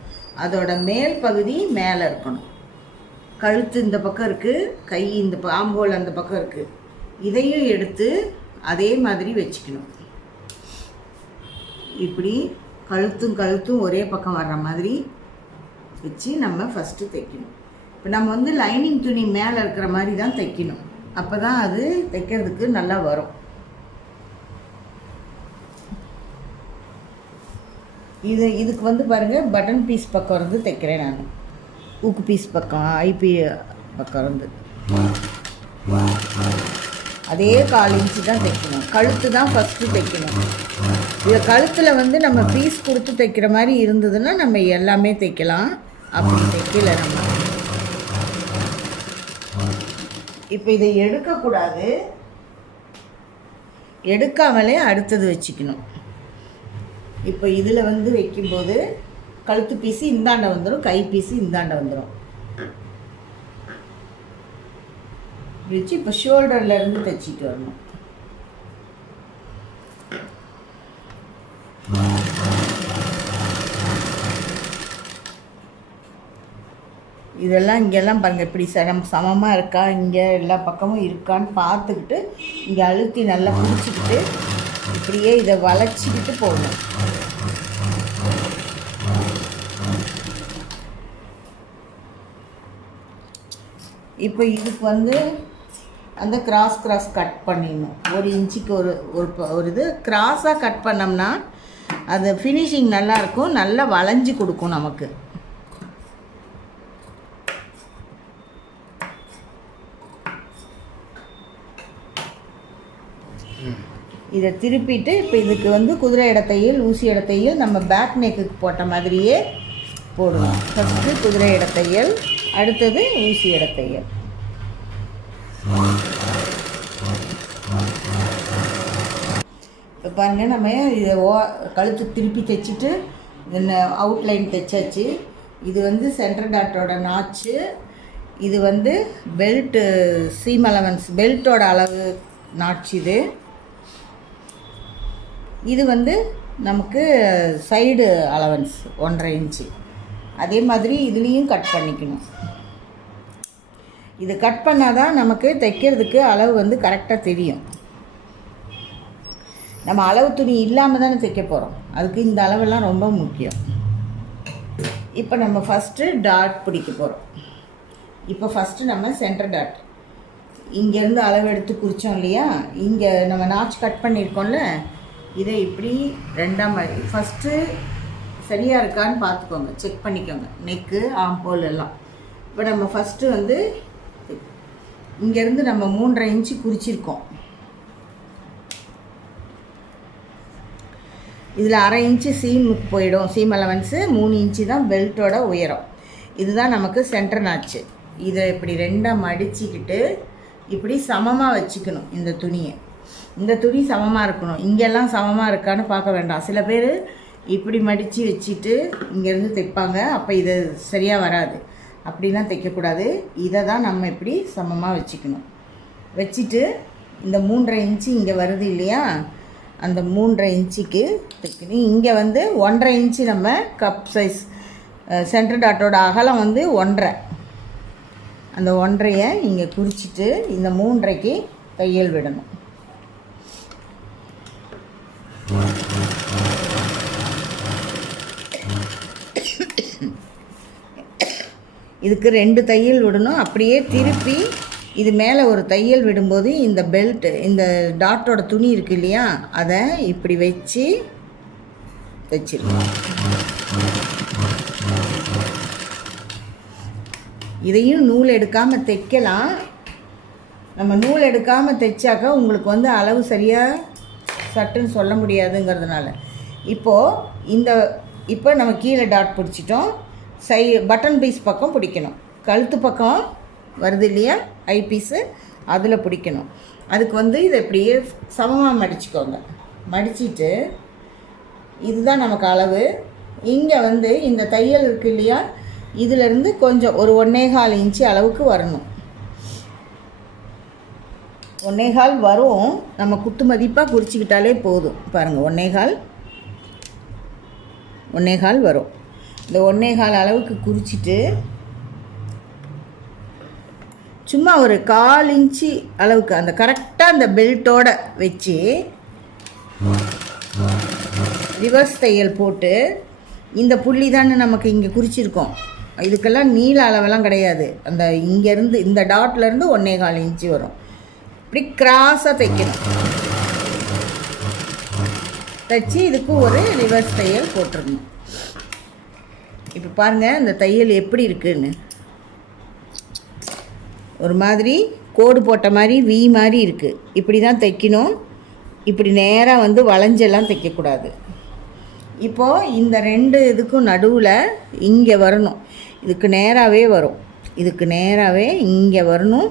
அதோட மேல் பகுதி மேலே இருக்கணும். கழுத்து இந்த பக்கம் இருக்குது, கை இந்த ஆம்போல் அந்த பக்கம் இருக்குது. இதையும் எடுத்து அதே மாதிரி வச்சுக்கணும். இப்படி கழுத்தும் ஒரே பக்கம் வர்ற மாதிரி வச்சு நம்ம ஃபஸ்ட்டு தைக்கணும். இப்போ நம்ம வந்து லைனிங் துணி மேலே இருக்கிற மாதிரி தான் தைக்கணும். அப்போ தான் அது தைக்கிறதுக்கு நல்லா வரும். இதுக்கு வந்து பாருங்கள், பட்டன் பீஸ் பக்கம் இருந்து தைக்கிறேன் நான். ஊக்கு பீஸ் பக்கம், ஐபி பக்கம் இருந்து அதே 1/4 இன்ச்சு தான் தைக்கணும். கழுத்து தான் ஃபஸ்ட்டு தைக்கணும். இதை கழுத்தில் வந்து நம்ம பீஸ் கொடுத்து தைக்கிற மாதிரி இருந்ததுன்னா நம்ம எல்லாமே தைக்கலாம். அப்படி தைக்கல நம்ம. இப்போ இதை எடுக்கக்கூடாது, எடுக்காமலே அடுத்தது வச்சுக்கணும். இப்போ இதில் வந்து வைக்கும்போது கழுத்து பீஸு இந்தாண்ட வந்துடும், கை பீஸு இந்தாண்ட வந்துடும். வச்சு இப்போ ஷோல்டர்லேருந்து தைச்சிட்டு வரணும். இதெல்லாம் இங்கெல்லாம் பாருங்கள், இப்படி சமமாக இருக்கா, இங்கே எல்லா பக்கமும் இருக்கான்னு பார்த்துக்கிட்டு இங்கே அழுத்தி நல்லா பிடிச்சிக்கிட்டு இப்படியே இதை வளைச்சிக்கிட்டு போகணும். இப்போ இதுக்கு வந்து அந்த கிராஸ் கட் பண்ணிடணும். 1 இன்ச்சுக்கு ஒரு இது கிராஸாக கட் பண்ணோம்னா அது ஃபினிஷிங் நல்லாயிருக்கும், நல்லா வளைஞ்சி கொடுக்கும் நமக்கு. இதை திருப்பிட்டு இப்போ இதுக்கு வந்து குதிரை இடத்தையில் ஊசி இடத்தையில் நம்ம பேக் நெக்குக்கு போட்ட மாதிரியே போடுவோம். ஃபஸ்ட்டு குதிரை இடத்தையில், அடுத்தது ஊசி இடத்தையில். இப்போ பாருங்கள், நம்ம இதை கழுத்து திருப்பி தைச்சிட்டு அவுட்லைன் தைச்சாச்சு. இது வந்து சென்டர் டாட்டோட நாச்சு. இது வந்து பெல்ட்டு சீம் அலவன்ஸ் பெல்ட்டோட அளவு நாச்சு. இது வந்து நமக்கு சைடு அலவன்ஸ் 1.5 இன்ச்சு. அதே மாதிரி இதுலேயும் கட் பண்ணிக்கணும். இது கட் பண்ணால் தான் நமக்கு தைக்கிறதுக்கு அளவு வந்து கரெக்டாக தெரியும். நம்ம அளவு துணி இல்லாமல் தானே தைக்க போகிறோம், அதுக்கு இந்த அளவெல்லாம் ரொம்ப முக்கியம். இப்போ நம்ம ஃபஸ்ட்டு டாட் பிடிக்க போகிறோம். இப்போ ஃபஸ்ட்டு நம்ம சென்டர் டாட் இங்கேருந்து அளவு எடுத்து குறித்தோம் இல்லையா, இங்கே நம்ம நாச் கட் பண்ணியிருக்கோம்ல, இதை இப்படி 2ஆம் ஃபஸ்ட்டு சரியாக இருக்கான்னு பார்த்துக்கோங்க, செக் பண்ணிக்கோங்க, நெக்கு ஆம்போல் எல்லாம். இப்போ நம்ம ஃபஸ்ட்டு வந்து இங்கேருந்து நம்ம 3.5 இன்ச்சு குறிச்சிருக்கோம். இதில் 1/2 இன்ச்சு சீமுக்கு போயிடும், சீம் அலவன்ஸு. 3 இன்ச்சு தான் பெல்ட்டோட உயரம். இதுதான் நமக்கு சென்டர் நாச்சு. இதை இப்படி 2ஆக மடிச்சிக்கிட்டு இப்படி சமமாக வச்சுக்கணும். இந்த துணி சமமாக இருக்கணும். இங்கெல்லாம் சமமாக இருக்கான்னு பார்க்க வேண்டாம். சில பேர் இப்படி மடித்து வச்சுட்டு இங்கேருந்து தைப்பாங்க, அப்போ இது சரியாக வராது. அப்படிலாம் தைக்கக்கூடாது. இதை தான் நம்ம இப்படி சமமாக வச்சுக்கணும். வச்சுட்டு இந்த 3.5 இன்ச்சு இங்கே வருது இல்லையா, அந்த 3.5 இன்ச்சுக்கு தைக்கணும். இங்கே வந்து 1.5 இன்ச்சு நம்ம கப் சைஸ் சென்டர் டாட்டோட அகலம் வந்து 1.5. அந்த 1.5 இங்கே குறிச்சிட்டு இந்த 3.5க்கு தையல் விடணும். இதுக்கு 2 தையல் விடணும். அப்படியே திருப்பி இது மேலே ஒரு தையல் விடும்போது இந்த பெல்ட், இந்த டாட்டோட துணி இருக்குது இல்லையா, அதை இப்படி வச்சு தைச்சிருக்கோம். இதையும் நூல் எடுக்காமல் தைக்கலாம். நம்ம நூல் எடுக்காமல் தைச்சாக்கா உங்களுக்கு வந்து அளவு சரியாக சட்டுன்னு சொல்ல முடியாதுங்கிறதுனால இப்போ நம்ம கீழே டாட் பிடிச்சிட்டோம். பட்டன் பீஸ் பக்கம் பிடிக்கணும். கழுத்து பக்கம் வருது இல்லையா ஐ பீஸு, அதில் பிடிக்கணும். அதுக்கு வந்து இதை இப்படியே சமமாக மடிச்சுக்கோங்க. மடிச்சிட்டு இதுதான் நமக்கு அளவு. இங்கே வந்து இந்த தையல் இருக்குது இல்லையா, இதிலேருந்து கொஞ்சம் ஒரு 1.25 இன்ச்சு அளவுக்கு வரணும். 1.25 வரும். நம்ம குத்து மதிப்பாக குறிச்சிக்கிட்டாலே போதும். பாருங்கள் 1.25 வரும். இந்த 1.25 அளவுக்கு குறிச்சிட்டு சும்மா ஒரு 1/4 இன்ச்சு அளவுக்கு அந்த கரெக்டாக அந்த பெல்ட்டோட வச்சு ரிவர்ஸ் தையல் போட்டு, இந்த புள்ளி தானே நமக்கு இங்கே குறிச்சிருக்கோம், இதுக்கெல்லாம் நீள அளவெல்லாம் கிடையாது. அந்த இங்கேருந்து இந்த டாட்லேருந்து 1.25 இன்ச்சு வரும். இப்படி கிராஸாக தைக்கணும். தைச்சி இதுக்கு ஒரு ரிவர்ஸ் தையல் போட்டுருணும். இப்போ பாருங்கள் இந்த தையல் எப்படி இருக்குன்னு. ஒரு மாதிரி கோடு போட்ட மாதிரி வி மாதிரி இருக்குது. இப்படி தான் தைக்கணும். இப்படி நேராக வந்து வளைஞ்செல்லாம் தைக்கக்கூடாது. இப்போது இந்த 2 இதுக்கும் நடுவில் இங்கே வரணும். இதுக்கு நேராகவே வரும். இதுக்கு நேராகவே இங்கே வரணும்.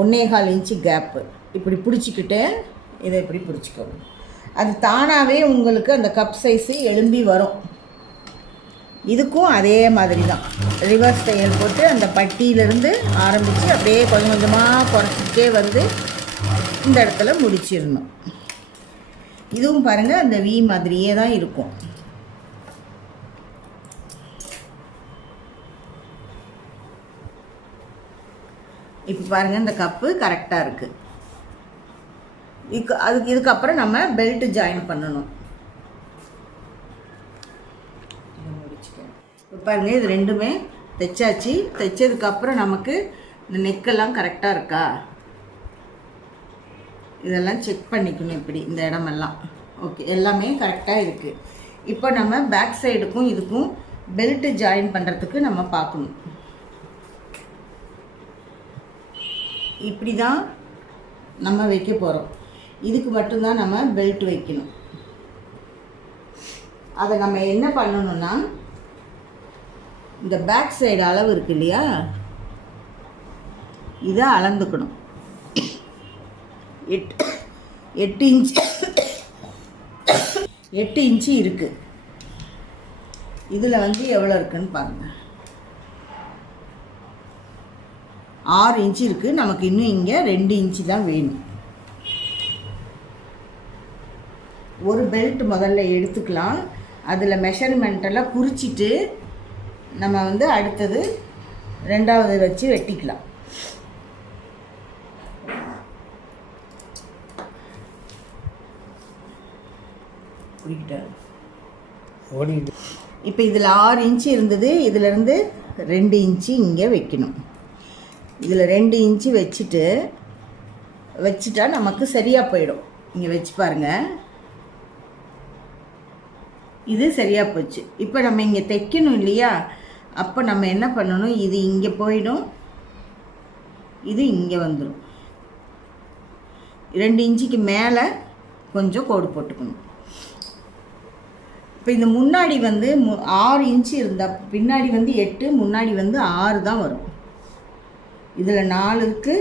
1.25 இன்ச்சு கேப்பு இப்படி பிடிச்சிக்கிட்டு இதை இப்படி பிடிச்சிக்கணும். அது தானாகவே உங்களுக்கு அந்த கப் சைஸு எழும்பி வரும். இதுக்கும் அதே மாதிரி தான் ரிவர்ஸ் தையல் போட்டு அந்த பட்டியிலேருந்து ஆரம்பித்து அப்படியே கொஞ்சம் கொஞ்சமாக குறைச்சிக்கிட்டே வந்து இந்த இடத்துல முடிச்சிடணும். இதுவும் பாருங்கள் அந்த வி மாதிரியே தான் இருக்கும். இப்போ பாருங்கள் இந்த கப்பு கரெக்டாக இருக்குது. இதுக்கப்புறம் நம்ம பெல்ட் ஜாயின் பண்ணணும். இப்போ பாருங்கள் இது ரெண்டுமே தைச்சாச்சு. தைச்சதுக்கப்புறம் நமக்கு இந்த நெக்கெல்லாம் கரெக்டாக இருக்கா இதெல்லாம் செக் பண்ணிக்கணும். இப்படி இந்த இடமெல்லாம் ஓகே, எல்லாமே கரெக்டாக இருக்குது. இப்போ நம்ம பேக் சைடுக்கும் இதுக்கும் பெல்ட்டு ஜாயின் பண்ணுறதுக்கு நம்ம பார்க்கணும். இப்படி தான் நம்ம வைக்க போகிறோம். இதுக்கு மட்டும்தான் நம்ம பெல்ட் வைக்கணும். அதை நம்ம என்ன பண்ணணும்னா, இந்த பேக் சைடு அளவு இருக்கு இல்லையா, இதை அளந்துக்கணும். 8 இன்ச்சு இருக்குது. இதில் வந்து எவ்வளோ இருக்குன்னு பாருங்கள். 6 இன்ச்சு இருக்குது. நமக்கு இன்னும் இங்கே 2 இன்ச்சு தான் வேணும். ஒரு பெல்ட் முதல்ல எடுத்துக்கலாம். அதில் மெஷர்மெண்ட்டெல்லாம் குறிச்சிட்டு நம்ம வந்து அடுத்தது 2வது வச்சு வெட்டிக்கலாம். இப்போ இதில் 6 இன்ச்சு இருந்தது. இதிலேருந்து 2 இன்ச்சு இங்கே வைக்கணும். இதில் 2 இன்ச்சு வச்சுட்டா நமக்கு சரியாக போயிடும். இங்கே வச்சு பாருங்கள், இது சரியாக போச்சு. இப்போ நம்ம இங்கே தைக்கணும் இல்லையா, அப்போ நம்ம என்ன பண்ணணும், இது இங்கே போயிடும், இது இங்கே வந்துடும். 2 இன்ச்சுக்கு மேலே கொஞ்சம் கோடு போட்டுக்கணும். இப்போ இந்த முன்னாடி வந்து 6 இன்ச்சு இருந்தால் பின்னாடி வந்து 8, முன்னாடி வந்து 6 தான் வரும். இதில் 4க்கு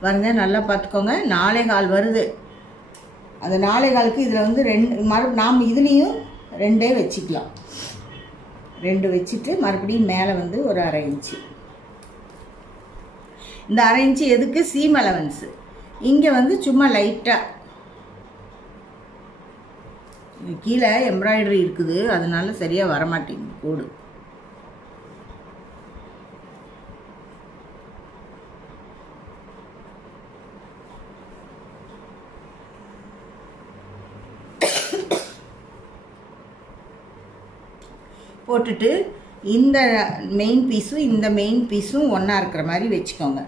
பாருங்க, நல்லா பார்த்துக்கோங்க, 4.25 வருது. அந்த 4.25க்கு இதில் வந்து 2 நாம் இதுலேயும் 2 வச்சுக்கலாம். 2 வச்சுட்டு மறுபடியும் மேலே வந்து ஒரு 1/2 இன்ச்சு. இந்த 1/2 இன்ச்சு எதுக்கு, சீம் அலவன்ஸு. இங்கே வந்து சும்மா லைட்டாக கீழே எம்ப்ராய்டரி இருக்குது, அதனால சரியாக வரமாட்டேங்குது கோடு. போட்டுட்டு இந்த மெயின் பீஸும் இந்த மெயின் பீஸும் ஒன்றா இருக்கிற மாதிரி வச்சுக்கோங்க.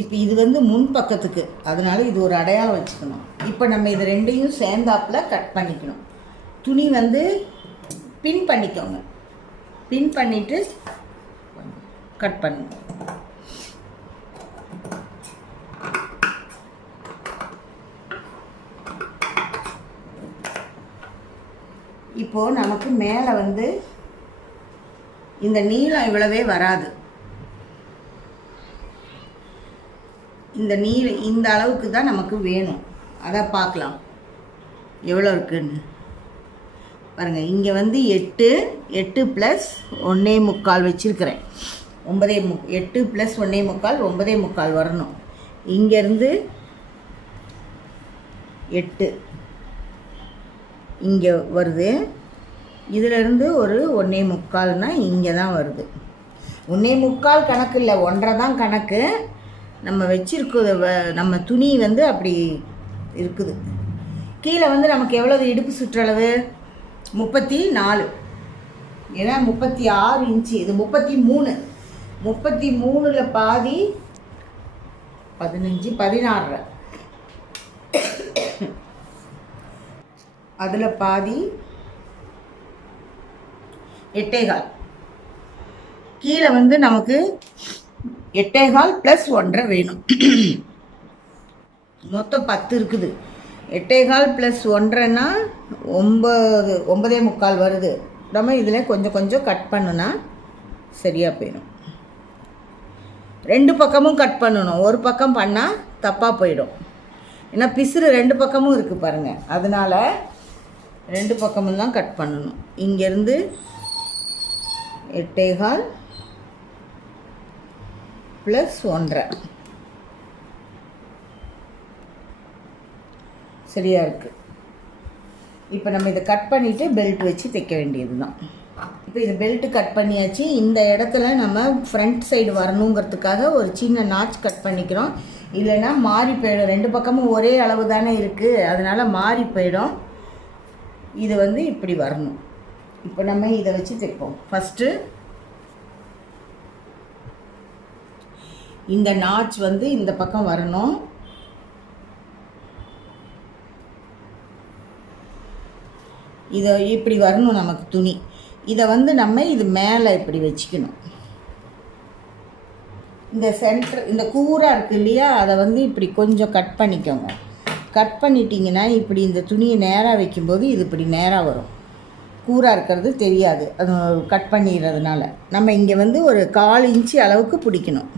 இப்போ இது வந்து முன் பக்கத்துக்கு, அதனால இது ஒரு அடையாளம் வச்சுக்கணும். இப்போ நம்ம இது 2யும் சேர்ந்தாப்பில் கட் பண்ணிக்கணும். துணி வந்து பின் பண்ணிக்கோங்க. பின் பண்ணிவிட்டு கட் பண்ணுங்க. இப்போது நமக்கு மேலே வந்து இந்த நீளம் இவ்வளவே வராது. இந்த அளவுக்கு தான் நமக்கு வேணும். அதை பார்க்கலாம் எவ்வளோ இருக்குன்னு. பாருங்கள், இங்கே வந்து 8 ப்ளஸ் 1.25 வச்சுருக்கிறேன். 8 + 1.25 9.25 வரணும். இங்கேருந்து 8 இங்கே வருது. இதிலேருந்து ஒரு 1.25னா இங்கே தான் வருது. 1.25 கணக்கு இல்லை, 1.5 தான் கணக்கு. நம்ம வச்சுருக்க நம்ம துணி வந்து அப்படி இருக்குது. கீழே வந்து நமக்கு எவ்வளவு இடுப்பு சுற்றளவு? 34. ஏன்னா 36 இன்ச்சு, இது 33. 33ல் பாதி 15 16. அதில் பாதி 8.25. கீழே வந்து நமக்கு 8.25 + 1.5 வேணும். மொத்தம் 10 இருக்குது. 8.25 + 1.5னா 9.25 வருது. நம்ம இதில் கொஞ்சம் கொஞ்சம் கட் பண்ணுனா சரியாக போயிடும். 2 பக்கமும் கட் பண்ணணும். ஒரு பக்கம் பண்ணால் தப்பாக போயிடும். ஏன்னா பிசுறு 2 பக்கமும் இருக்குது பாருங்கள். அதனால் 2 பக்கமும் தான் கட் பண்ணணும். இங்கேருந்து 8.25 + 1.5 சரியாக இருக்குது. இப்போ நம்ம இதை கட் பண்ணிவிட்டு பெல்ட் வச்சு தைக்க வேண்டியது தான். இப்போ இது பெல்ட்டு கட் பண்ணியாச்சு. இந்த இடத்துல நம்ம ஃப்ரண்ட் சைடு வரணுங்கிறதுக்காக ஒரு சின்ன நாச் கட் பண்ணிக்கிறோம். இல்லைன்னா மாறி போயிடும். 2 பக்கமும் ஒரே அளவு தானே இருக்குது, அதனால் மாறி போயிடும். இது வந்து இப்படி வரணும். இப்போ நம்ம இதை வச்சு தைப்போம். ஃபஸ்ட்டு இந்த நாச் வந்து இந்த பக்கம் வரணும். இதை இப்படி வரணும் நமக்கு துணி. இதை வந்து நம்ம இது மேலே இப்படி வச்சுக்கணும். இந்த சென்டர் இந்த கூராக இருக்குது இல்லையா, அதை வந்து இப்படி கொஞ்சம் கட் பண்ணிக்கோங்க. கட் பண்ணிட்டீங்கன்னா இப்படி இந்த துணியை நேராக வைக்கும்போது இது இப்படி நேராக வரும். கூராக இருக்கிறது தெரியாது, அது கட் பண்ணிடுறதுனால. நம்ம இங்கே வந்து ஒரு 1/4 இன்ச்சு அளவுக்கு பிடிக்கணும்.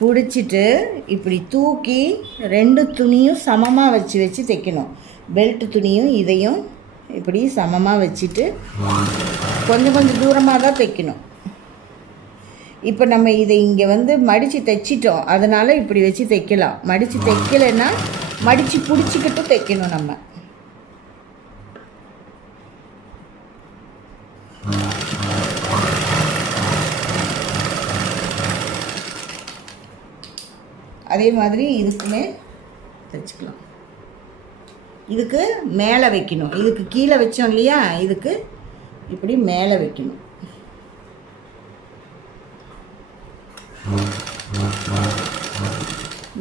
பிடிச்சிட்டு இப்படி தூக்கி 2 துணியும் சமமாக வச்சு தைக்கணும். பெல்ட் துணியும் இதையும் இப்படி சமமாக வச்சுட்டு கொஞ்சம் கொஞ்சம் தூரமாக தான் தைக்கணும். இப்போ நம்ம இதை இங்கே வந்து மடித்து தைச்சிட்டோம், அதனால் இப்படி வச்சு தைக்கலாம். மடித்து தைக்கலைன்னா மடித்து பிடிச்சிக்கிட்டு தைக்கணும் நம்ம. அதே மாதிரி இதுக்குமே தைச்சிக்கலாம். இதுக்கு மேலே வைக்கணும். இதுக்கு கீழே வச்சோம் இல்லையா, இதுக்கு இப்படி மேலே வைக்கணும்.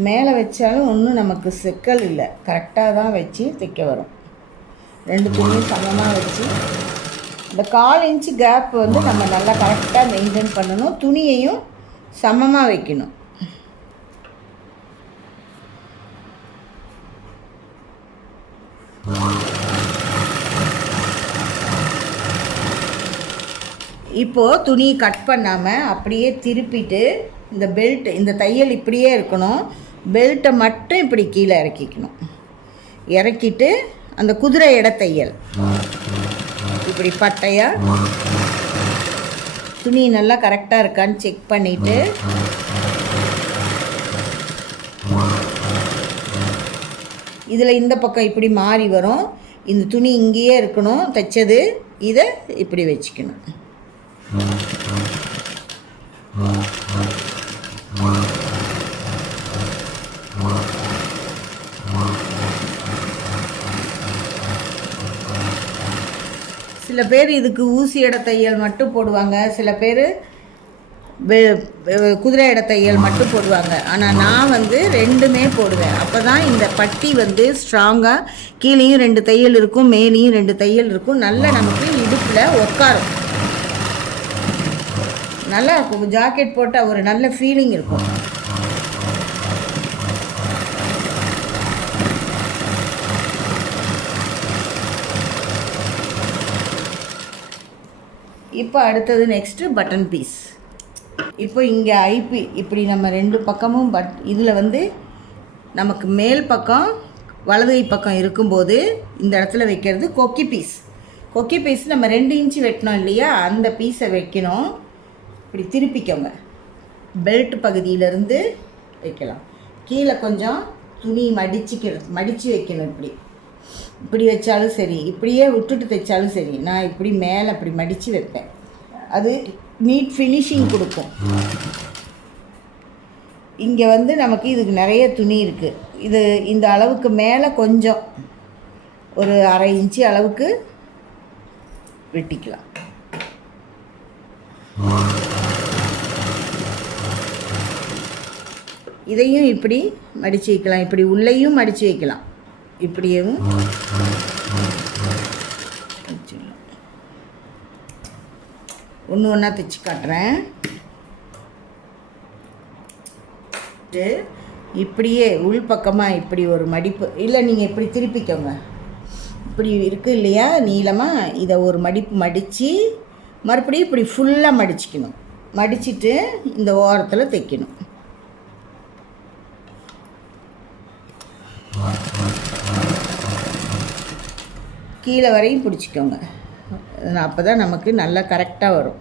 மேலே வச்சாலும் ஒன்றும் நமக்கு சிக்கல் இல்லை, கரெக்டாக தான் வச்சு தைக்க வரும். 2 துணியும் சமமாக வச்சு இந்த 1/4 இன்ச்சு கேப் வந்து நம்ம நல்லா கரெக்டாக மெயின்டைன் பண்ணணும். துணியையும் சமமாக வைக்கணும். இப்போது துணி கட் பண்ணாமல் அப்படியே திருப்பிட்டு இந்த பெல்ட், இந்த தையல் இப்படியே இருக்கணும். பெல்ட்டை மட்டும் இப்படி கீழே இறக்கிக்கணும். இறக்கிட்டு அந்த குதிரை இட தையல் இப்படி பட்டையாக துணி நல்லா கரெக்டாக இருக்கான்னு செக் பண்ணிவிட்டு இதில் இந்த பக்கம் இப்படி மாறி வரும். இந்த துணி இங்கேயே இருக்கணும் தைச்சது. இதை இப்படி வச்சுக்கணும். சில பேர் இதுக்கு ஊசி இட தையல் மட்டும் போடுவாங்க, சில பேர் குதிரை இட தையல் மட்டும் போடுவாங்க. ஆனால் நான் வந்து 2மே போடுவேன். அப்போ தான் இந்த பட்டி வந்து ஸ்ட்ராங்காக கீழேயும் 2 தையல் இருக்கும், மேலேயும் 2 தையல் இருக்கும். நல்லா நமக்கு இடுப்பில் உட்காரும், நல்லா இருக்கும். ஜாக்கெட் போட்டால் ஒரு நல்ல ஃபீலிங் இருக்கும். இப்போ அடுத்தது நெக்ஸ்ட்டு பட்டன் பீஸ். இப்போ இங்கே ஐபி இப்படி நம்ம 2 பக்கமும் இதில் வந்து நமக்கு மேல் பக்கம் வலது கை பக்கம் இருக்கும்போது இந்த இடத்துல வைக்கிறது கொக்கி பீஸ். கொக்கி பீஸ் நம்ம 2 இன்ச்சு வெட்டணும் இல்லையா, அந்த பீஸை வைக்கணும். இப்படி திருப்பிக்கோங்க. பெல்ட் பகுதியிலேருந்து வைக்கலாம். கீழே கொஞ்சம் துணி மடித்து வைக்கணும். இப்படி வச்சாலும் சரி, இப்படியே விட்டுட்டு தைச்சாலும் சரி. நான் இப்படி மேலே அப்படி மடித்து வைப்பேன். அது நீட் ஃபினிஷிங் கொடுக்கும். இங்கே வந்து நமக்கு இதுக்கு நிறைய துணி இருக்குது. இது இந்த அளவுக்கு மேலே கொஞ்சம் ஒரு 1/2 இன்ச்சு அளவுக்கு வெட்டிக்கலாம். இதையும் இப்படி மடித்து வைக்கலாம். இப்படி உள்ளேயும் மடித்து வைக்கலாம். இப்படியும் ஒன்று ஒன்றா தைச்சி காட்டுறேன். இப்படியே உள்பக்கமாக இப்படி ஒரு மடிப்பு, இல்லை நீங்கள் இப்படி திருப்பிக்கோங்க. இப்படி இருக்குது இல்லையா நீளமாக, இதை ஒரு மடிப்பு மடித்து மறுபடியும் இப்படி ஃபுல்லாக மடிச்சிக்கணும். மடிச்சுட்டு இந்த ஓரத்தில் தைக்கணும். கீழே வரையும் பிடிச்சிக்கோங்க. அப்போ தான் நமக்கு நல்லா கரெக்டாக வரும்.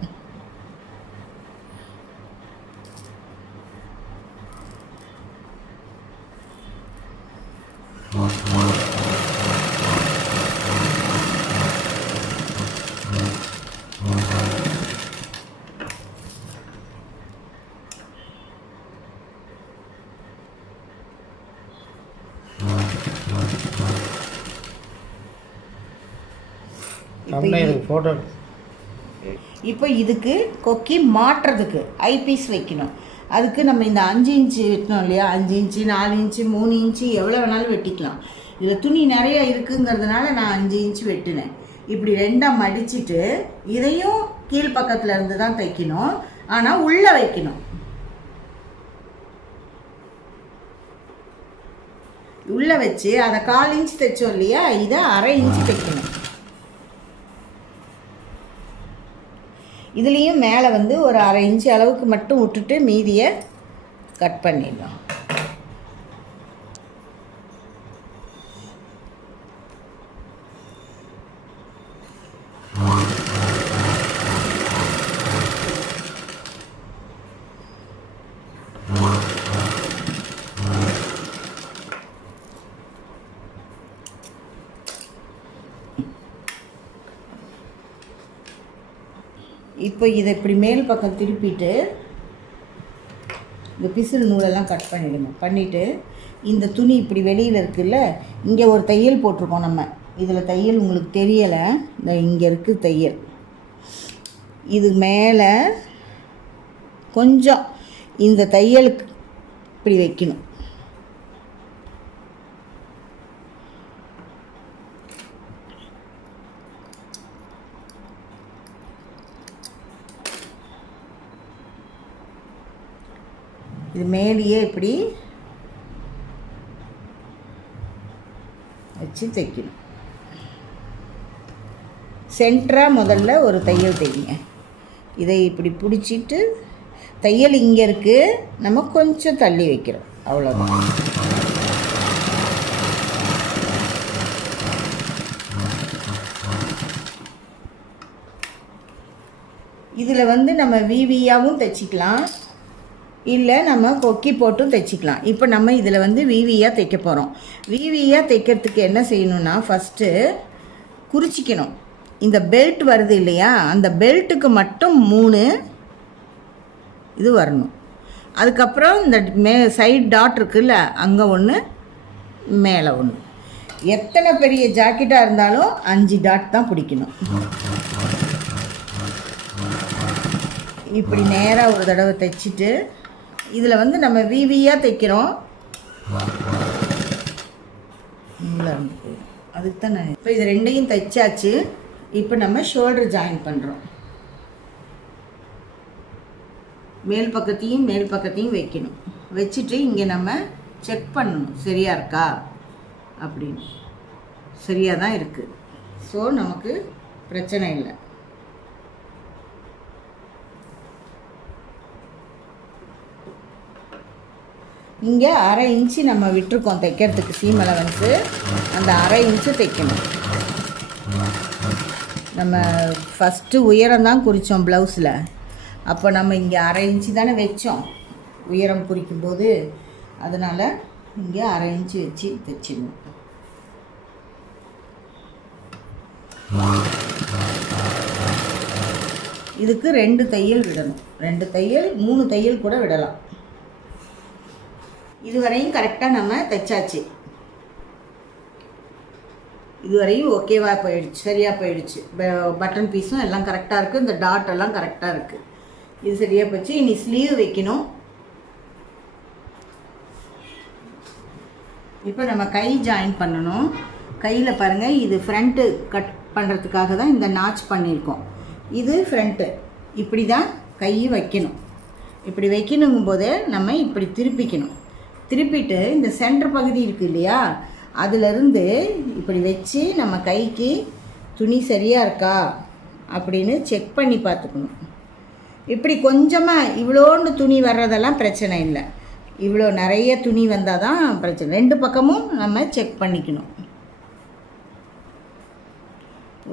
இப்போ இதுக்கு கொக்கி மாட்டுறதுக்கு ஐபீஸ் வைக்கணும். அதுக்கு நம்ம இந்த 5 இன்ச்சு வெட்டணும் இல்லையா, 5 இன்ச்சு 4 இன்ச்சு 3 இன்ச்சு எவ்வளோ வேணாலும் வெட்டிக்கலாம். இதில் துணி நிறையா இருக்குங்கிறதுனால நான் 5 இன்ச்சு வெட்டினேன். இப்படி 2ஆக மடிச்சுட்டு இதையும் கீழ்ப்பக்கத்தில் இருந்து தான் தைக்கணும். ஆனால் உள்ளே வைக்கணும். உள்ளே வச்சு அதை 1/4 இன்ச்சு தைச்சோம் இல்லையா, இதை 1/2 இன்ச்சு தைக்கணும். இதுலேயும் மேலே வந்து ஒரு 1/2 இன்ச்சு அளவுக்கு மட்டும் விட்டுட்டு மீதியை கட் பண்ணிடலாம். இப்போ இதை இப்படி மேல் பக்கம் திருப்பிட்டு இந்த பிசிறு நூலெல்லாம் கட் பண்ணிவிடுங்க. பண்ணிவிட்டு இந்த துணி இப்படி வெளியில் இருக்குல்ல, இங்கே ஒரு தையல் போட்டிருக்கோம் நம்ம. இதில் தையல் உங்களுக்கு தெரியலை, இந்த இங்கே இருக்குது தையல். இது மேலே கொஞ்சம் இந்த தையலுக்கு இப்படி வைக்கணும். இது மேலேயே இப்படி வச்சு தைக்கணும். சென்டராக முதல்ல ஒரு தையல் தைங்க. இதை இப்படி பிடிச்சிட்டு தையல் இங்கே இருக்குது, நம்ம கொஞ்சம் தள்ளி வைக்கிறோம், அவ்வளோதான். இதில் வந்து நம்ம விவியாகவும் தைச்சிக்கலாம், இல்லை நம்ம கொக்கி போட்டும் தைச்சிக்கலாம். இப்போ நம்ம இதில் வந்து விவியாக தைக்க போகிறோம். விவியாக தைக்கிறதுக்கு என்ன செய்யணும்னா, ஃபஸ்ட்டு குறிச்சிக்கணும். இந்த பெல்ட் வருது இல்லையா, அந்த பெல்ட்டுக்கு மட்டும் 3 இது வரணும். அதுக்கப்புறம் இந்த சைடு டாட் இருக்குல்ல, அங்கே 1 மேலே 1. எத்தனை பெரிய ஜாக்கெட்டாக இருந்தாலும் 5 டாட் தான் பிடிக்கணும். இப்படி நேராக ஒரு தடவை தைச்சிட்டு இதில் வந்து நம்ம விவியாக தைக்கிறோம். அதுக்கு தான் நான் இப்போ இது 2ஐயும் தைச்சாச்சு. இப்போ நம்ம ஷோல்டர் ஜாயின் பண்ணுறோம். மேல் பக்கத்தையும் வைக்கணும். வச்சுட்டு இங்கே நம்ம செக் பண்ணணும் சரியாக இருக்கா அப்படின்னு. சரியாக தான் இருக்குது. ஸோ நமக்கு பிரச்சனை இல்லை. இங்கே 1/2 இன்ச்சு நம்ம விட்டுருக்கோம் தைக்கிறதுக்கு சீம் அலவன்ஸு. அந்த 1/2 இன்ச்சு தைக்கணும். நம்ம ஃபஸ்ட்டு உயரம் தான் குறித்தோம் ப்ளவுஸில். அப்போ நம்ம இங்கே 1/2 இன்ச்சு தானே வச்சோம் உயரம் குறிக்கும்போது. அதனால் இங்கே 1/2 இன்ச்சு வச்சு தைச்சிடணும். இதுக்கு 2 தையல் விடணும். 2 தையல் 3 தையல் கூட விடலாம். இதுவரையும் கரெக்டாக நம்ம தைச்சாச்சு. இதுவரையும் ஓகேவா போயிடுச்சு, சரியாக போயிடுச்சு. பட்டன் பீஸும் எல்லாம் கரெக்டாக இருக்குது. இந்த டாட் எல்லாம் கரெக்டாக இருக்குது. இது சரியாக போச்சு. இனி ஸ்லீவ் வைக்கணும். இப்போ நம்ம கை ஜாயின் பண்ணணும். கையில் பாருங்கள், இது ஃப்ரண்ட்டு கட் பண்ணுறதுக்காக தான் இந்த நாச் பண்ணியிருக்கோம். இது ஃப்ரண்ட்டு. இப்படி தான் கை வைக்கணும். இப்படி வைக்கணுங்கும் போதே நம்ம இப்படி திருப்பிக்கணும். திருப்பிட்டு இந்த சென்டர் பகுதி இருக்குது இல்லையா, அதிலிருந்து இப்படி வச்சு நம்ம கைக்கு துணி சரியாக இருக்கா அப்படின்னு செக் பண்ணி பார்த்துக்கணும். இப்படி கொஞ்சமாக இவ்வளோண்டு துணி வர்றதெல்லாம் பிரச்சனை இல்லை. இவ்வளோ நிறைய துணி வந்தால் தான் பிரச்சனை. 2 பக்கமும் நம்ம செக் பண்ணிக்கணும்.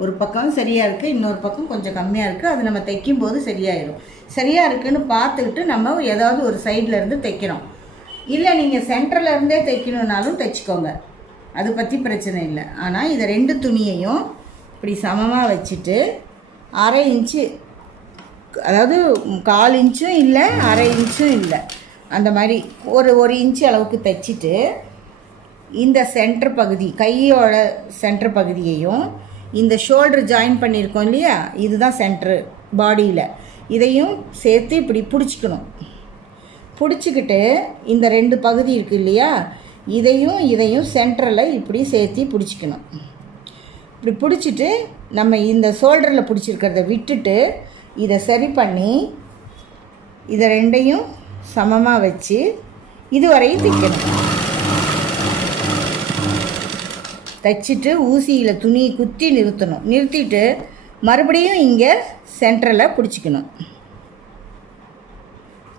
ஒரு பக்கம் சரியாக இருக்குது, இன்னொரு பக்கம் கொஞ்சம் கம்மியாக இருக்குது. அது நம்ம தைக்கும்போது சரியாயிடும். சரியாக இருக்குதுன்னு பார்த்துக்கிட்டு நம்ம ஏதாவது ஒரு சைடில் இருந்து தைக்கிறோம். இல்லை நீங்கள் சென்டரில் இருந்தே தைக்கணுன்னாலும் தைச்சிக்கோங்க, அது பற்றி பிரச்சனை இல்லை. ஆனால் இதை 2 துணியையும் இப்படி சமமாக வச்சுட்டு 1/2 இன்ச்சு, அதாவது 1/4 இன்ச்சும் இல்லை 1/2 இன்ச்சும் இல்லை, அந்த மாதிரி ஒரு இன்ச்சு அளவுக்கு தைச்சிட்டு இந்த சென்டர் பகுதி, கையோட சென்டர் பகுதியையும் இந்த ஷோல்டர் ஜாயின் பண்ணியிருக்கோம் இல்லையா, இதுதான் சென்ட்ரு பாடியில், இதையும் சேர்த்து இப்படி பிடிச்சிக்கணும். பிடிச்சிக்கிட்டு இந்த 2 பகுதி இருக்குது இல்லையா, இதையும் சென்டரில் இப்படி சேர்த்து பிடிச்சிக்கணும். இப்படி பிடிச்சிட்டு நம்ம இந்த ஷோல்டரில் பிடிச்சிருக்கிறத விட்டுட்டு இதை சரி பண்ணி இதை 2ஐயும் சமமாக வச்சு இதுவரையும் தைக்கணும். தைச்சிட்டு ஊசியில் துணியை குத்தி நிறுத்தணும். நிறுத்திட்டு மறுபடியும் இங்கே சென்டரில் பிடிச்சிக்கணும்.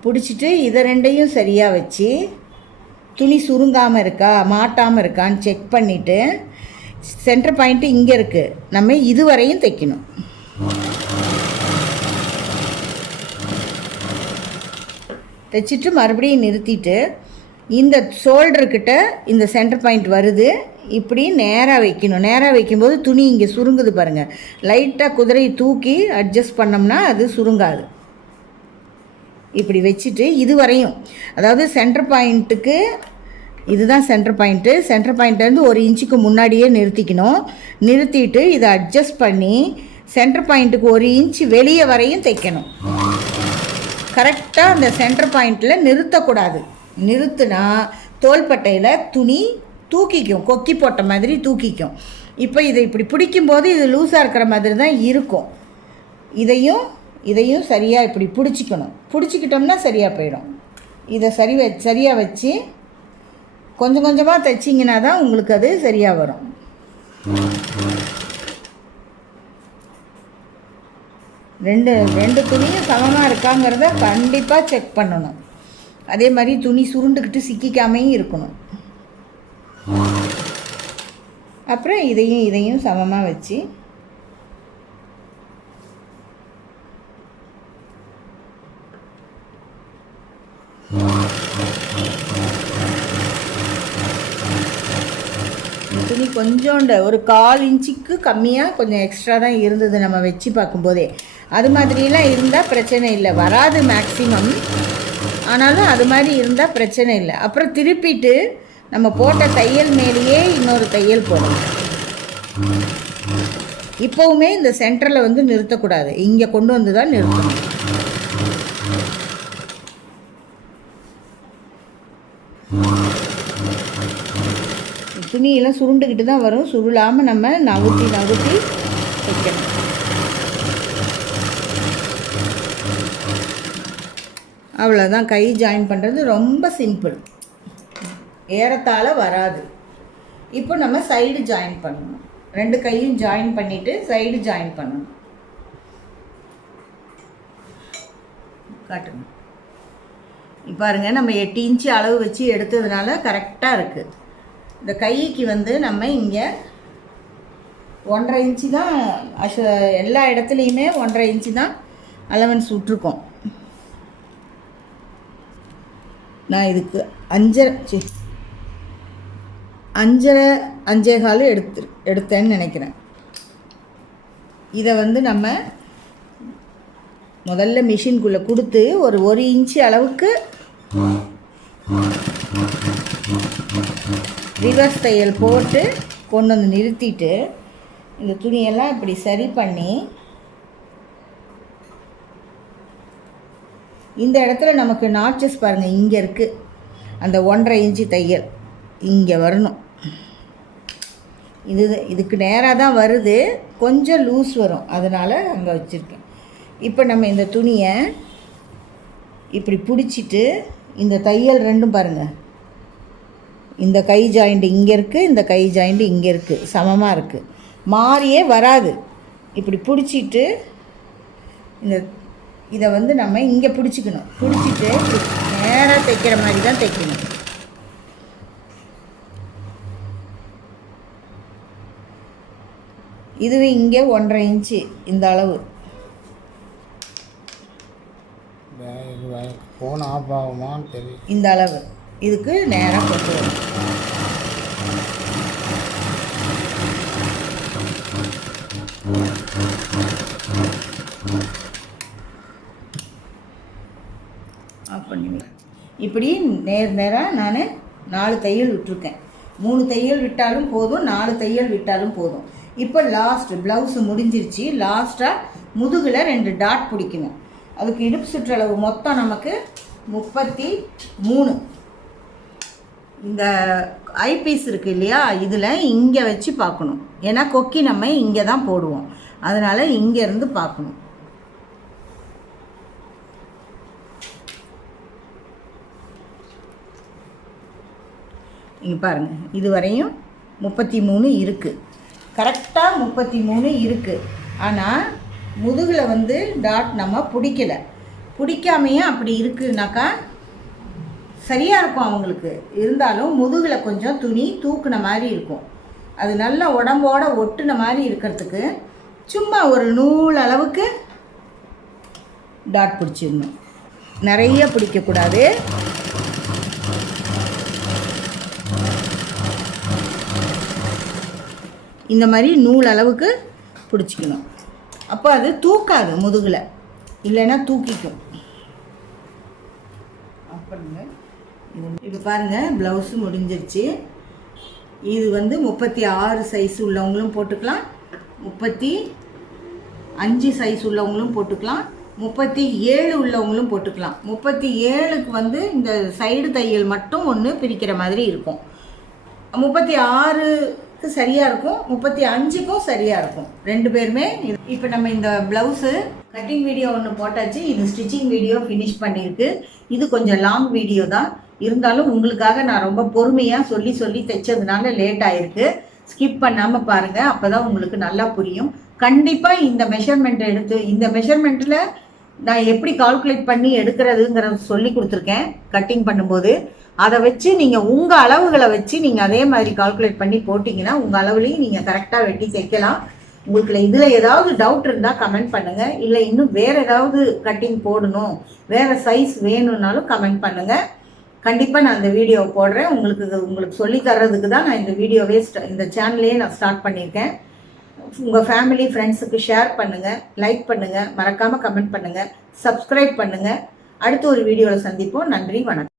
பிடிச்சிட்டு இதை 2ஐயும் சரியாக வச்சு துணி சுருங்காமல் இருக்கா மாட்டாமல் இருக்கான்னு செக் பண்ணிவிட்டு சென்டர் பாயிண்ட்டு இங்கே இருக்குது, நம்ம இதுவரையும் தைக்கணும். தைச்சிட்டு மறுபடியும் நிறுத்திட்டு இந்த ஷோல்டர்கிட்ட இந்த சென்டர் பாயிண்ட் வருது, இப்படி நேராக வைக்கணும். நேராக வைக்கும்போது துணி இங்கே சுருங்குது பாருங்கள். லைட்டாக குதிரையை தூக்கி அட்ஜஸ்ட் பண்ணோம்னா அது சுருங்காது. இப்படி வச்சுட்டு இதுவரையும், அதாவது சென்டர் பாயிண்ட்டுக்கு இதுதான் சென்டர் பாயிண்ட்டு. சென்டர் பாயிண்ட்லேருந்து 1 இன்ச்சுக்கு முன்னாடியே நிறுத்திக்கணும். நிறுத்திட்டு இதை அட்ஜஸ்ட் பண்ணி சென்டர் பாயிண்ட்டுக்கு 1 இன்ச்சு வெளியே வரையும் தைக்கணும். கரெக்டாக அந்த சென்டர் பாயிண்டில் நிறுத்தக்கூடாது. நிறுத்தினா தோள்பட்டையில் துணி தூக்கிக்கும், கொக்கி போட்ட மாதிரி தூக்கிக்கும். இப்போ இதை இப்படி பிடிக்கும்போது இது லூஸாக இருக்கிற மாதிரி தான் இருக்கும். இதையும் சரியாக இப்படி பிடிச்சிக்கணும். பிடிச்சிக்கிட்டோம்னா சரியாக போயிடும். இதை சரியாக வச்சு கொஞ்சம் கொஞ்சமாக தைச்சிங்கன்னா தான் உங்களுக்கு அது சரியாக வரும். ரெண்டு துணியும் சமமாக இருக்காங்கிறத கண்டிப்பாக செக் பண்ணணும். அதே மாதிரி துணி சுருண்டுக்கிட்டு சிக்கிக்காமையும் இருக்கணும். அப்புறம் இதையும் சமமாக வச்சு துணி கொஞ்சோண்டு ஒரு 1/4 இன்ச்சுக்கு கம்மியாக கொஞ்சம் எக்ஸ்ட்ரா தான் இருந்தது நம்ம வச்சு பார்க்கும்போதே. அது மாதிரிலாம் இருந்தால் பிரச்சனை இல்லை, வராது மேக்ஸிமம். ஆனாலும் அது மாதிரி இருந்தால் பிரச்சனை இல்லை. அப்புறம் திருப்பிட்டு நம்ம போட்ட தையல் மேலேயே இன்னொரு தையல் போடணும். இப்போவுமே இந்த சென்டரில் வந்து நிறுத்தக்கூடாது, இங்கே கொண்டு வந்து தான் நிறுத்தணும். துணியெல்லாம் சுருண்டுக்கிட்டு தான் வரும், சுருளாமல் நம்ம நவுத்தி வைக்கணும். அவ்வளோதான். கை ஜாயின் பண்ணுறது ரொம்ப சிம்பிள், ஏறத்தாழ வராது. இப்போ நம்ம சைடு ஜாயின் பண்ணணும். 2 கையும் ஜாயின் பண்ணிவிட்டு சைடு ஜாயின் பண்ணணும். காட்டுங்க. பாருங்க நம்ம 8 இன்ச்சு அளவு வச்சு எடுத்ததுனால கரெக்டாக இருக்குது. இந்த கைக்கு வந்து நம்ம இங்கே 1.5 இன்ச்சு தான் எல்லா இடத்துலையுமே 1.5 இன்ச்சு தான் அலவன்ஸ் விட்ருக்கோம். நான் இதுக்கு 5.5 எடுத்தேன்னு நினைக்கிறேன். இதை வந்து நம்ம முதல்ல மிஷின்குள்ளே கொடுத்து ஒரு 1 இன்ச்சு அளவுக்கு ரிவர்ஸ் தையல் போட்டு கொண்டு வந்து நிறுத்திட்டு இந்த துணியெல்லாம் இப்படி சரி பண்ணி இந்த இடத்துல நமக்கு நாட்சஸ் பாருங்கள் இங்கே இருக்குது. அந்த 1.5 இன்ச்சு தையல் இங்கே வரணும். இதுக்கு நேராக தான் வருது, கொஞ்சம் லூஸ் வரும், அதனால் அங்கே வச்சுருக்கேன். இப்போ நம்ம இந்த துணியை இப்படி பிடிச்சிட்டு இந்த தையல் ரெண்டும் பாருங்கள், இந்த கை ஜாயிண்ட்டு இங்கே இருக்குது, இந்த கை ஜாயிண்ட்டு இங்கே இருக்குது, சமமாக இருக்குது, மாறியே வராது. இப்படி பிடிச்சிட்டு இதை வந்து நம்ம இங்கே பிடிச்சிக்கணும். பிடிச்சிட்டு நேராக தைக்கிற மாதிரி தான் தைக்கணும். இதுவே இங்கே 1.5 இன்ச்சு இந்த அளவு. ஃபோன் ஆஃப் ஆகுமான்னு தெரியும். இந்த அளவு இதுக்கு நேராக கொண்டு வரும். ஆஃப் பண்ணிவிடுவேன். இப்படி நேராக நான் 4 தையல் விட்டுருக்கேன். 3 தையல் விட்டாலும் போதும், 4 தையல் விட்டாலும் போதும். இப்போ லாஸ்ட் ப்ளவுஸு முடிஞ்சிருச்சு. லாஸ்ட்டாக முதுகில் 2 டாட் பிடிக்கணும். அதுக்கு இடுப்பு சுற்றளவு மொத்தம் நமக்கு 33. இந்த ஐபீஸ் இருக்குது இல்லையா, இதில் இங்கே வச்சு பார்க்கணும். ஏன்னா கொக்கி நம்ம இங்கே தான் போடுவோம், அதனால் இங்கேருந்து பார்க்கணும். இங்கே பாருங்கள், இது வரையும் 33 இருக்குது. கரெக்டாக 33 இருக்குது. ஆனால் முதுகில் வந்து டாட் நம்ம பிடிக்கலை. பிடிக்காமையே அப்படி இருக்குனாக்கா சரியாக இருக்கும் அவங்களுக்கு. இருந்தாலும் முதுகில் கொஞ்சம் துணி தூக்குன மாதிரி இருக்கும். அது நல்ல உடம்போட ஒட்டுன மாதிரி இருக்கிறதுக்கு சும்மா ஒரு நூல் அளவுக்கு டாட் பிடிச்சிடணும். நிறைய பிடிக்கக்கூடாது. இந்த மாதிரி நூல் அளவுக்கு பிடிச்சிக்கணும். அப்போ அது தூக்காது முதுகில், இல்லைன்னா தூக்கிக்கும். அப்படிங்க இப்போ பாருங்கள், ப்ளவுஸு முடிஞ்சிருச்சு. இது வந்து 36 சைஸ் உள்ளவங்களும் போட்டுக்கலாம், 35 சைஸ் உள்ளவங்களும் போட்டுக்கலாம், 37 உள்ளவங்களும் போட்டுக்கலாம். 37க்கு வந்து இந்த சைடு தையல் மட்டும் ஒன்று பிரிக்கிற மாதிரி இருக்கும். 36க்கு சரியாக இருக்கும், 35க்கும் சரியாக இருக்கும். 2 பேருமே. இப்போ நம்ம இந்த ப்ளவுஸு கட்டிங் வீடியோ ஒன்று போட்டாச்சு. இது ஸ்டிச்சிங் வீடியோ ஃபினிஷ் பண்ணியிருக்கு. இது கொஞ்சம் லாங் வீடியோ தான், இருந்தாலும் உங்களுக்காக நான் ரொம்ப பொறுமையாக சொல்லி தைச்சதுனால லேட் ஆகிருக்கு. ஸ்கிப் பண்ணாமல் பாருங்கள், அப்போ தான் உங்களுக்கு நல்லா புரியும். கண்டிப்பாக இந்த மெஷர்மெண்ட் எடுத்து, இந்த மெஷர்மெண்ட்டில் நான் எப்படி கால்குலேட் பண்ணி எடுக்கிறதுங்கிறத சொல்லி கொடுத்துருக்கேன் கட்டிங் பண்ணும்போது. அதை வச்சு நீங்கள் உங்கள் அளவுகளை வச்சு நீங்கள் அதே மாதிரி கால்குலேட் பண்ணி போட்டிங்கன்னா உங்கள் அளவுலையும் நீங்கள் கரெக்டாக வெட்டி தைக்கலாம். உங்களுக்கு இதில் ஏதாவது டவுட் இருந்தால் கமெண்ட் பண்ணுங்கள். இல்லை இன்னும் வேறு ஏதாவது கட்டிங் போடணும், வேறு சைஸ் வேணும்னாலும் கமெண்ட் பண்ணுங்கள். கண்டிப்பாக நான் இந்த வீடியோ போடுறேன். உங்களுக்கு சொல்லி தர்றதுக்கு தான் நான் இந்த வீடியோவே இந்த சேனல்லையே நான் ஸ்டார்ட் பண்ணியிருக்கேன். உங்கள் ஃபேமிலி ஃப்ரெண்ட்ஸுக்கு ஷேர் பண்ணுங்கள், லைக் பண்ணுங்கள், மறக்காமல் கமெண்ட் பண்ணுங்கள், சப்ஸ்கிரைப் பண்ணுங்கள். அடுத்த ஒரு வீடியோவில் சந்திப்போம். நன்றி, வணக்கம்.